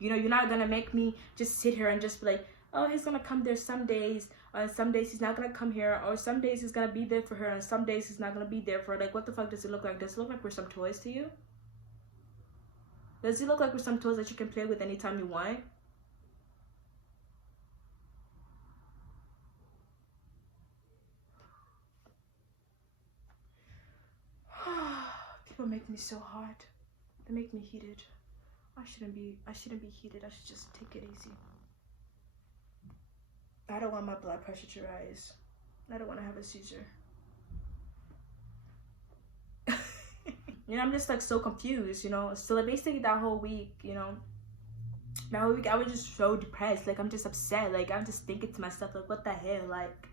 You know, you're not gonna make me just sit here and just be like, oh, he's gonna come there some days, or some days he's not gonna come here, or some days he's gonna be there for her, and some days he's not gonna be there for her. Like, what the fuck does it look like? Does it look like we're some toys to you? Does it look like we're some toys that you can play with anytime you want? People make me so hot. They make me heated. I shouldn't be heated. I should just take it easy. I don't want my blood pressure to rise. I don't want to have a seizure. You know, I'm just like so confused, you know. So like basically that whole week, you know, I was just so depressed. Like, I'm just upset. Like, I'm just thinking to myself, like, what the hell? Like,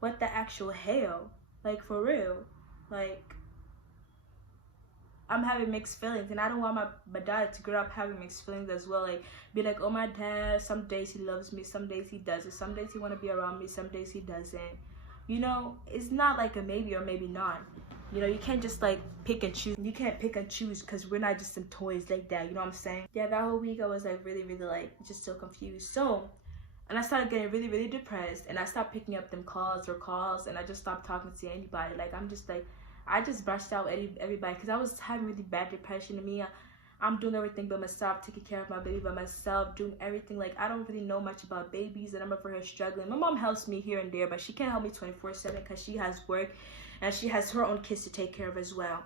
what the actual hell? Like, for real. Like, I'm having mixed feelings, and I don't want my dad to grow up having mixed feelings as well. Like, be like, oh, my dad, some days he loves me, some days he doesn't. Some days he want to be around me, some days he doesn't. You know, it's not like a maybe or maybe not. You know, you can't just like pick and choose. You can't pick and choose, because we're not just some toys like that. You know what I'm saying? Yeah, that whole week I was like really, really like just so confused. So, and I started getting really, really depressed, and I stopped picking up them calls, and I just stopped talking to anybody. Like, I'm just like, I just brushed out everybody, because I was having really bad depression. To me, I'm doing everything by myself, taking care of my baby by myself, doing everything. Like, I don't really know much about babies, and I'm over here struggling. My mom helps me here and there, but she can't help me 24/7 because she has work, and she has her own kids to take care of as well.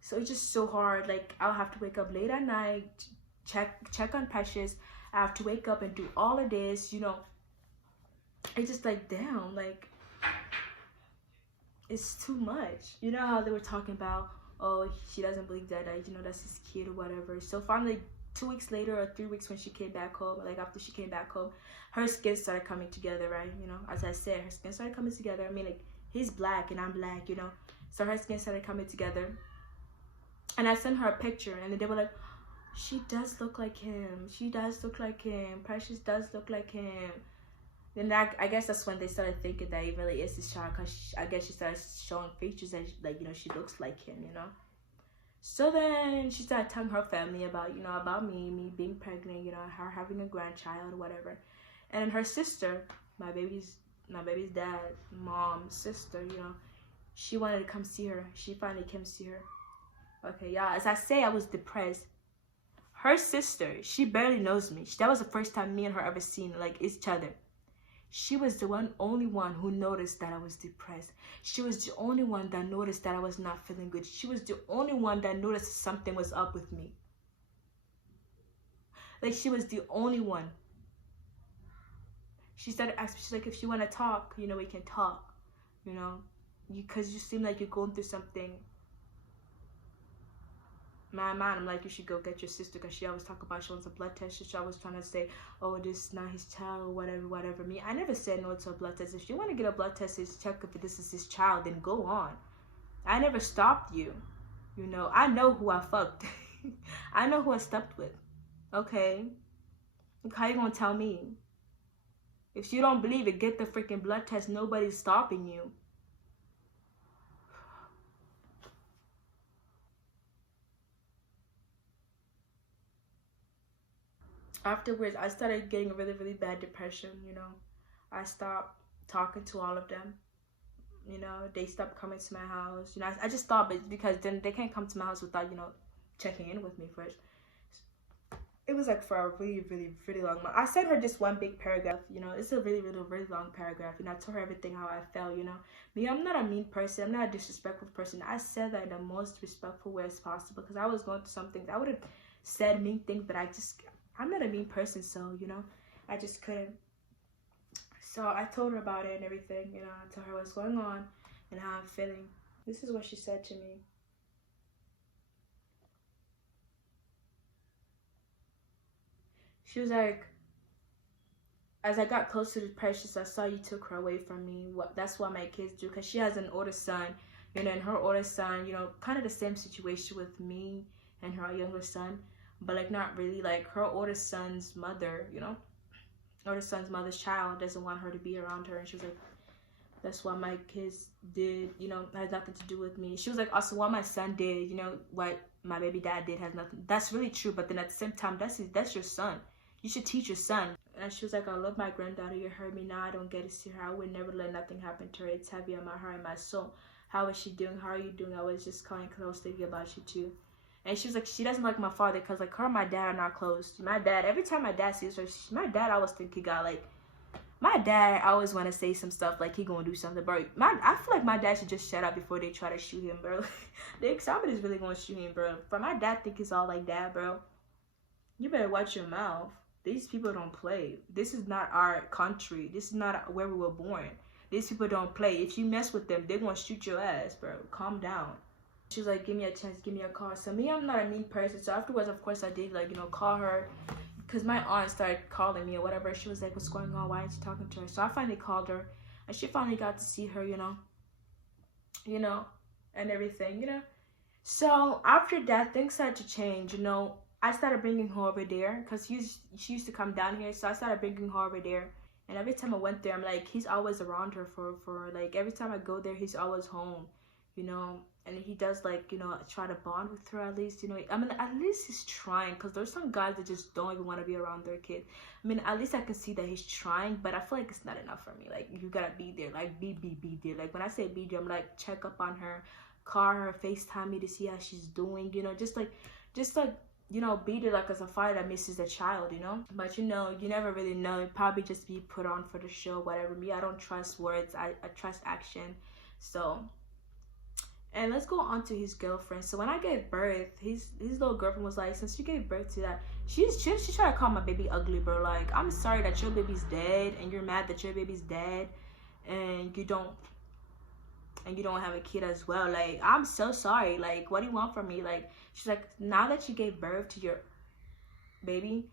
So it's just so hard. Like, I'll have to wake up late at night, check on Precious. I have to wake up and do all of this, you know. It's just like, damn, like, it's too much. You know how they were talking about, oh, she doesn't believe that, you know, that's his kid or whatever. So finally 2 weeks later or 3 weeks when she came back home, like after she came back home, her skin started coming together, right? You know, as I said, her skin started coming together. I mean, like, he's black and I'm black, you know, so her skin started coming together. And I sent her a picture, and they were like, she does look like him. She does look like him. Precious does look like him. Then I guess that's when they started thinking that he really is his child, because I guess she started showing features that, like, you know, she looks like him, you know. So then she started telling her family about, you know, about me being pregnant, you know, her having a grandchild or whatever. And then her sister, my baby's dad, mom, sister, you know, she wanted to come see her. She finally came see her. Okay, y'all, as I say, I was depressed. Her sister, she barely knows me. That was the first time me and her ever seen, like, each other. She was the only one who noticed that I was depressed. She was the only one that noticed that I was not feeling good. She was the only one that noticed something was up with me. Like, she was the only one. She started asking me, she's like, if you want to talk, you know, we can talk, you know, because you seem like you're going through something. My mind, I'm like, you should go get your sister, because she always talk about she wants a blood test. She always trying to say, oh, this is not his child, or whatever. Me, I never said no to a blood test. If you want to get a blood test to check if this is his child, then go on. I never stopped you. You know, I know who I fucked. I know who I slept with. Okay? Like, how you gonna tell me? If you don't believe it, get the freaking blood test. Nobody's stopping you. Afterwards, I started getting a really, really bad depression, you know. I stopped talking to all of them. You know, they stopped coming to my house. You know, I just stopped it because then they can't come to my house without, you know, checking in with me first. It was like for a really, really, really long month. I sent her just one big paragraph, you know. It's a really, really, really long paragraph. You know, I told her everything how I felt, you know. Me, I'm not a mean person. I'm not a disrespectful person. I said that in the most respectful way as possible, because I was going through some things. I would have said mean things, but I'm not a mean person, so, you know, I just couldn't. So I told her about it and everything, you know. I told her what's going on and how I'm feeling. This is what she said to me. She was like, as I got closer to Precious, I saw you took her away from me. That's what my kids do, because she has an older son, you know, and her older son, you know, kind of the same situation with me and her younger son, but like not really. Like, her older son's mother, you know, older son's mother's child doesn't want her to be around her, and she was like, that's what my kids did, you know, has nothing to do with me. She was like, also what my son did, you know, what my baby dad did has nothing. That's really true, but then at the same time, that's your son. You should teach your son. And she was like, I love my granddaughter. You heard me. Now I don't get to see her. I would never let nothing happen to her. It's heavy on my heart and my soul. How is she doing? How are you doing? I was just calling because I was thinking about you too. And she was like, she doesn't like my father, because like her and my dad are not close. My dad, every time my dad sees her, my dad always think he got like, my dad always want to say some stuff like he gonna do something, bro. I feel like my dad should just shut up before they try to shoot him, bro. Somebody's really gonna shoot him, bro. But my dad think it's all like that, bro. You better watch your mouth. These people don't play. This is not our country. This is not where we were born. These people don't play. If you mess with them, they're gonna shoot your ass, bro. Calm down. She was like, give me a chance, give me a call. So me, I'm not a mean person. So afterwards, of course, I did, like, you know, call her, because my aunt started calling me or whatever. She was like, what's going on? Why aren't you talking to her? So I finally called her, and she finally got to see her, you know, and everything, you know. So after that, things started to change, you know. I started bringing her over there, because she used to come down here. So I started bringing her over there. And every time I went there, I'm like, he's always around her for like, every time I go there, he's always home, you know. And he does, like, you know, try to bond with her at least, you know. I mean, at least he's trying, because there's some guys that just don't even want to be around their kid. I mean, at least I can see that he's trying, but I feel like it's not enough for me. Like, you gotta be there, like, be there. Like, when I say be there, I'm like, check up on her, call her, FaceTime me to see how she's doing, you know, just like, you know, be there like as a father that misses a child, you know. But, you know, you never really know. It probably just be put on for the show, whatever. Me, I don't trust words. I trust action. So, and let's go on to his girlfriend. So when I gave birth, his little girlfriend was like, since you gave birth to that, she tried to call my baby ugly, bro. Like, I'm sorry that your baby's dead, and you're mad that your baby's dead, and you don't have a kid as well. Like, I'm so sorry. Like, what do you want from me? Like, she's like, now that you gave birth to your, baby,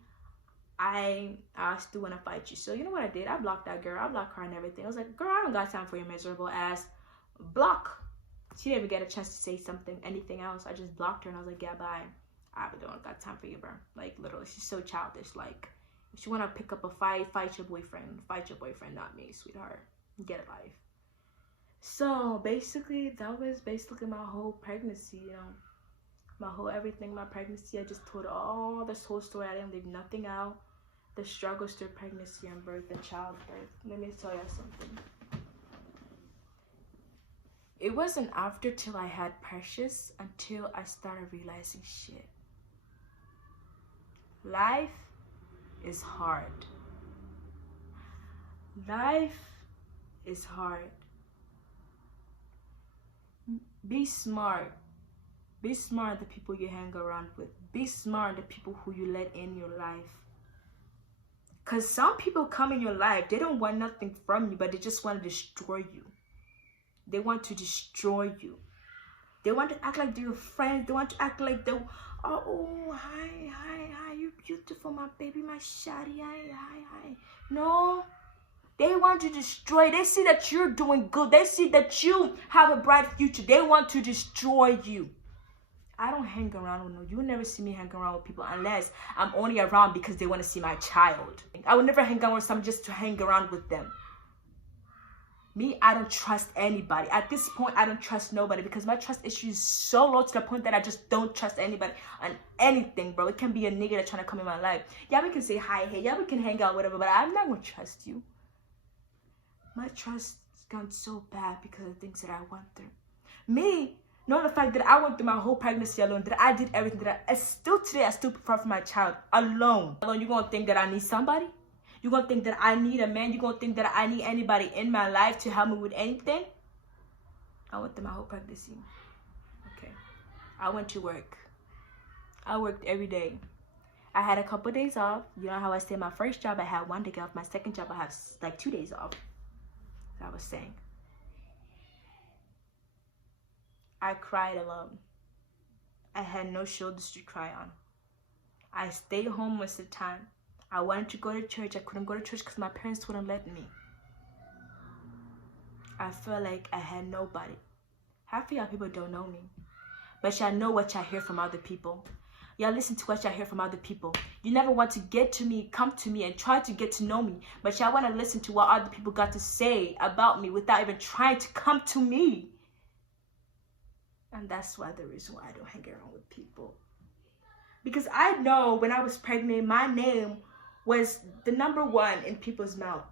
I still want to fight you. So you know what I did? I blocked that girl. I blocked her and everything. I was like, girl, I don't got time for your miserable ass. Block. She didn't even get a chance to say something, anything else. I just blocked her and I was like, yeah, bye. I don't got time for you, bro. Like, literally, she's so childish. Like, if you want to pick up a fight, fight your boyfriend. Fight your boyfriend, not me, sweetheart. Get a life. So, basically, that was basically my whole pregnancy, you know. My whole everything, my pregnancy. I just told all this whole story. I didn't leave nothing out. The struggles through pregnancy and birth and childbirth. Let me tell you something. It wasn't after till I had Precious until I started realizing shit. Life is hard. Life is hard. Be smart. Be smart the people you hang around with. Be smart the people who you let in your life. Because some people come in your life, they don't want nothing from you, but they just want to destroy you. They want to destroy you. They want to act like they're your friends. They want to act like they're, hi, you're beautiful, my baby, my shawty, hi. No, they want to destroy. They see that you're doing good. They see that you have a bright future. They want to destroy you. I don't hang around with no. You will never see me hang around with people unless I'm only around because they want to see my child. I would never hang around with someone just to hang around with them. Me, I don't trust anybody. At this point, I don't trust nobody because my trust issue is so low to the point that I just don't trust anybody on anything, bro. It can be a nigga that's trying to come in my life. Yeah, we can say hi, hey. Yeah, we can hang out, whatever, but I'm not going to trust you. My trust has gone so bad because of the things that I went through. Me, knowing the fact that I went through my whole pregnancy alone, that I did everything, that I still prefer for my child alone. You're going to think that I need somebody? You're going to think that I need a man? You're going to think that I need anybody in my life to help me with anything? I went through my whole pregnancy. Okay. I went to work. I worked every day. I had a couple of days off. You know how I say my first job, I had 1 day off. My second job, I have like 2 days off. As I was saying. I cried alone. I had no shoulders to cry on. I stayed home most of the time. I wanted to go to church. I couldn't go to church because my parents wouldn't let me. I felt like I had nobody. Half of y'all people don't know me. But y'all know what y'all hear from other people. Y'all listen to what y'all hear from other people. You never want to get to me, come to me, and try to get to know me. But y'all want to listen to what other people got to say about me without even trying to come to me. And that's why the reason why I don't hang around with people. Because I know when I was pregnant, my name was the #1 in people's mouth.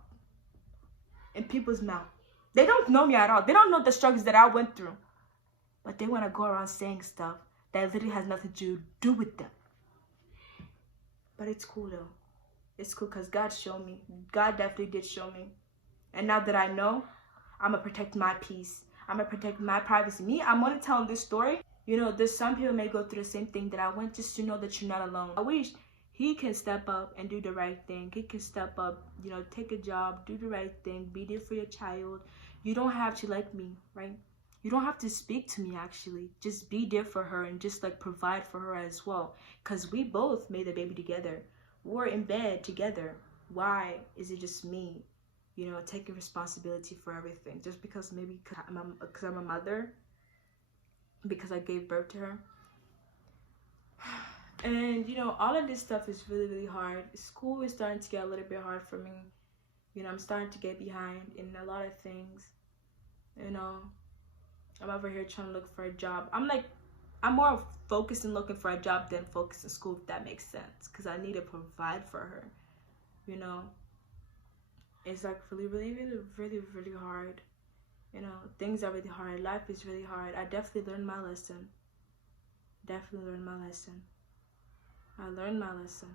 In people's mouth. They don't know me at all. They don't know the struggles that I went through. But they want to go around saying stuff that literally has nothing to do with them. But it's cool though. It's cool because God showed me. God definitely did show me. And now that I know, I'm going to protect my peace. I'm going to protect my privacy. Me, I'm only telling this story. You know, there's some people may go through the same thing that I went, just to know that you're not alone. I wish he can step up and do the right thing. He can step up, you know, take a job, do the right thing, be there for your child. You don't have to like me, right? You don't have to speak to me, actually. Just be there for her and just like provide for her as well. Because we both made the baby together. We're in bed together. Why is it just me, you know, taking responsibility for everything? Just because maybe because I'm a mother? Because I gave birth to her? And, you know, all of this stuff is really, really hard. School is starting to get a little bit hard for me. You know, I'm starting to get behind in a lot of things. You know, I'm over here trying to look for a job. I'm more focused in looking for a job than focused in school, if that makes sense. Because I need to provide for her. You know, it's like really, really, really, really, really hard. You know, things are really hard. Life is really hard. I definitely learned my lesson. Definitely learned my lesson. I learned my lesson.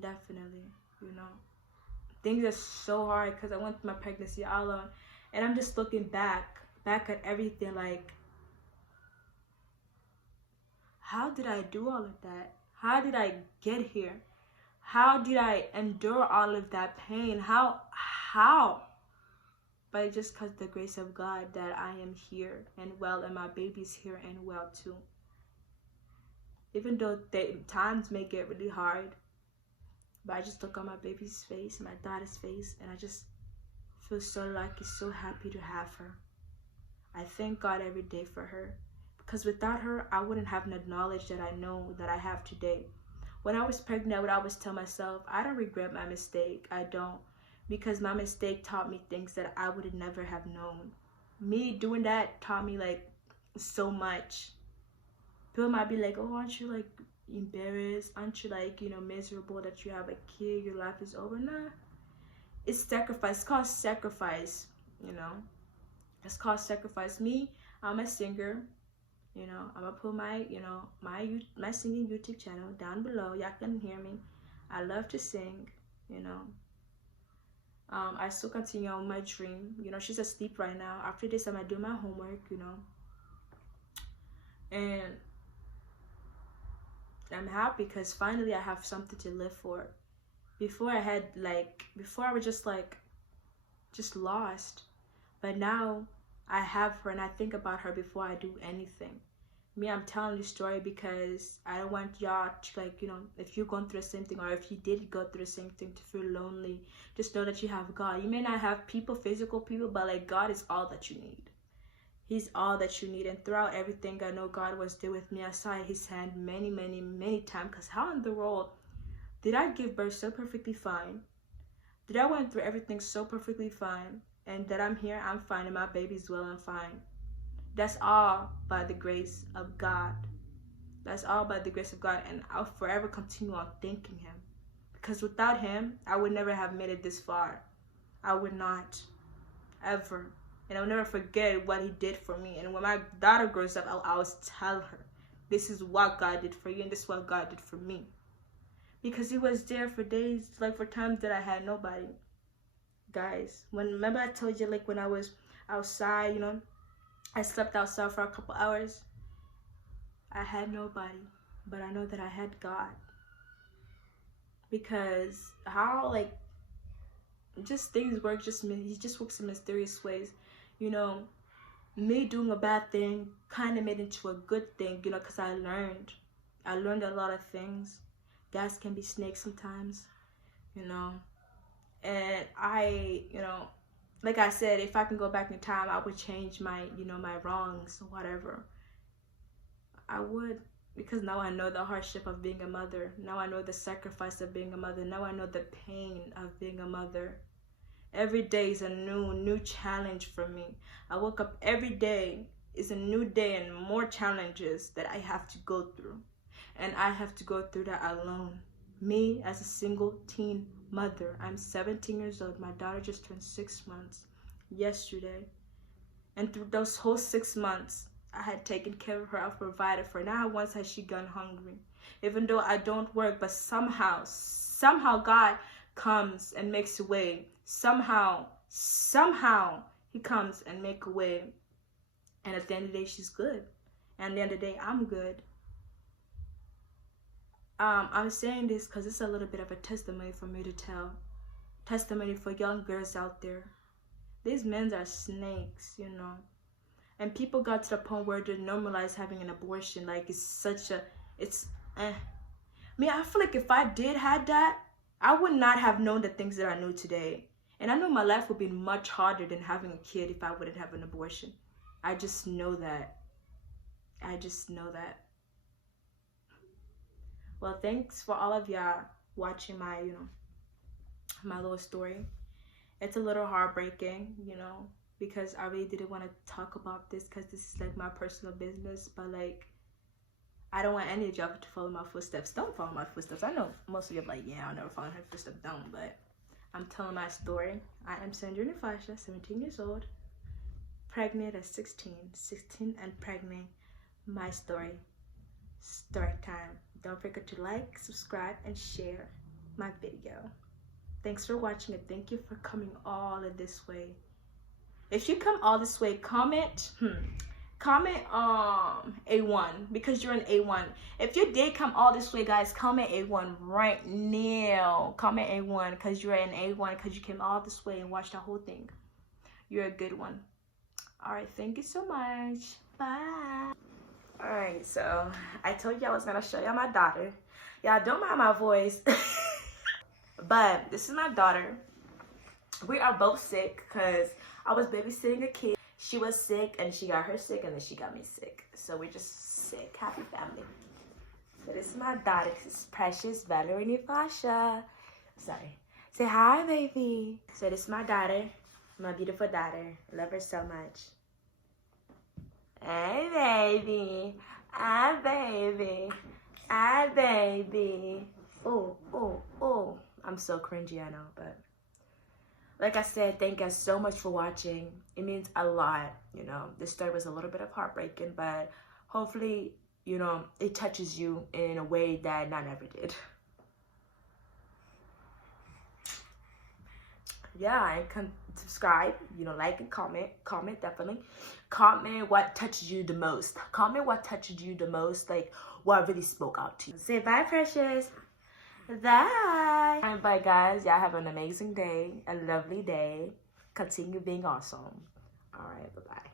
Definitely, you know. Things are so hard because I went through my pregnancy all alone. And I'm just looking back at everything like, how did I do all of that? How did I get here? How did I endure all of that pain? How? But just because of the grace of God that I am here and well, and my baby's here and well too. Even though times may get really hard, but I just look on my baby's face, my daughter's face, and I just feel so lucky, so happy to have her. I thank God every day for her, because without her, I wouldn't have the knowledge that I know that I have today. When I was pregnant, I would always tell myself, I don't regret my mistake. I don't, because my mistake taught me things that I would never have known. Me doing that taught me like so much. People might be like, oh, aren't you like embarrassed? Aren't you like, you know, miserable that you have a kid, your life is over? Nah, it's sacrifice. It's called sacrifice, you know. It's called sacrifice. Me, I'm a singer. You know, I'm gonna put my, you know, my singing YouTube channel down below. Y'all can hear me. I love to sing, you know. I still continue on my dream. You know, she's asleep right now. After this, I'm gonna do my homework, you know. And I'm happy because finally I have something to live for. Before I was just lost. But now I have her and I think about her before I do anything. Me, I'm telling this story because I don't want y'all to, like, you know, if you're going through the same thing, or if you did go through the same thing, to feel lonely. Just know that you have God. You may not have people, physical people, but like God is all that you need. He's all that you need. And throughout everything, I know God was there with me. I saw his hand many, many, many times. Because how in the world did I give birth so perfectly fine? Did I went through everything so perfectly fine? And that I'm here, I'm fine, and my baby's well and fine. That's all by the grace of God. That's all by the grace of God. And I'll forever continue on thanking him. Because without him, I would never have made it this far. I would not. Ever. And I'll never forget what he did for me. And when my daughter grows up, I'll always tell her, this is what God did for you, and this is what God did for me. Because he was there for days, like for times that I had nobody. Guys, remember I told you, like when I was outside, you know, I slept outside for a couple hours. I had nobody, but I know that I had God. Because how, like, just things work, he just works in mysterious ways. You know, me doing a bad thing kind of made into a good thing, you know, because I learned a lot of things. Guys can be snakes sometimes, you know. And I, you know, like I said, if I can go back in time, I would change my, you know, my wrongs, whatever. I would, because now I know the hardship of being a mother. Now I know the sacrifice of being a mother. Now I know the pain of being a mother. Every day is a new challenge for me. I woke up every day is a new day and more challenges that I have to go through. And I have to go through that alone. Me as a single teen mother. I'm 17 years old. My daughter just turned 6 months yesterday. And through those whole 6 months, I had taken care of her. I've provided for her. Not once has she gone hungry. Even though I don't work, but somehow God comes and makes a way. Somehow he comes and make a way. And at the end of the day, she's good. And at the end of the day, I'm good. I'm saying this because it's a little bit of a testimony for me to tell. Testimony for young girls out there. These men are snakes, you know. And people got to the point where they normalize having an abortion. Like, I feel like if I did have that, I would not have known the things that I know today. And I know my life would be much harder than having a kid if I wouldn't have an abortion. I just know that. Well, thanks for all of y'all watching my, you know, my little story. It's a little heartbreaking, you know, because I really didn't want to talk about this because this is like my personal business. But like, I don't want any of y'all to follow my footsteps. Don't follow my footsteps. I know most of you are like, yeah, I'll never follow her footsteps. Don't. But I'm telling my story. I am Sandra Nefasha, 17 years old, pregnant at 16 and pregnant. My story. Storytime. Don't forget to like, subscribe, and share my video. Thanks for watching, and thank you for coming all of this way. If you come all this way, comment A1 because you're an A1. If you did come all this way, guys, comment A1 right now. Comment A1 because you're an A1 because you came all this way and watched the whole thing. You're a good one. All right, thank you so much. Bye. Alright, so I told you I was gonna show y'all my daughter. Y'all don't mind my voice. But this is my daughter. We are both sick because I was babysitting a kid. She was sick and she got her sick and then she got me sick. So we're just sick. Happy family. So this is my daughter. This is Precious Valerie Fasha. Sorry. Say hi, baby. So this is my daughter. My beautiful daughter. I love her so much. Hey, baby. Hi, baby. Hi, baby. Oh, oh, oh. I'm so cringy, I know, but like I said, thank you so much for watching. It means a lot, you know. This story was a little bit of heartbreaking, but hopefully, you know, it touches you in a way that none ever did. Yeah, and subscribe, you know, like and comment definitely. Comment what touched you the most. Comment what touched you the most, like what really spoke out to you. Say bye, Precious. Bye. Bye, guys. Y'all have an amazing day, a lovely day. Continue being awesome. All right, bye-bye.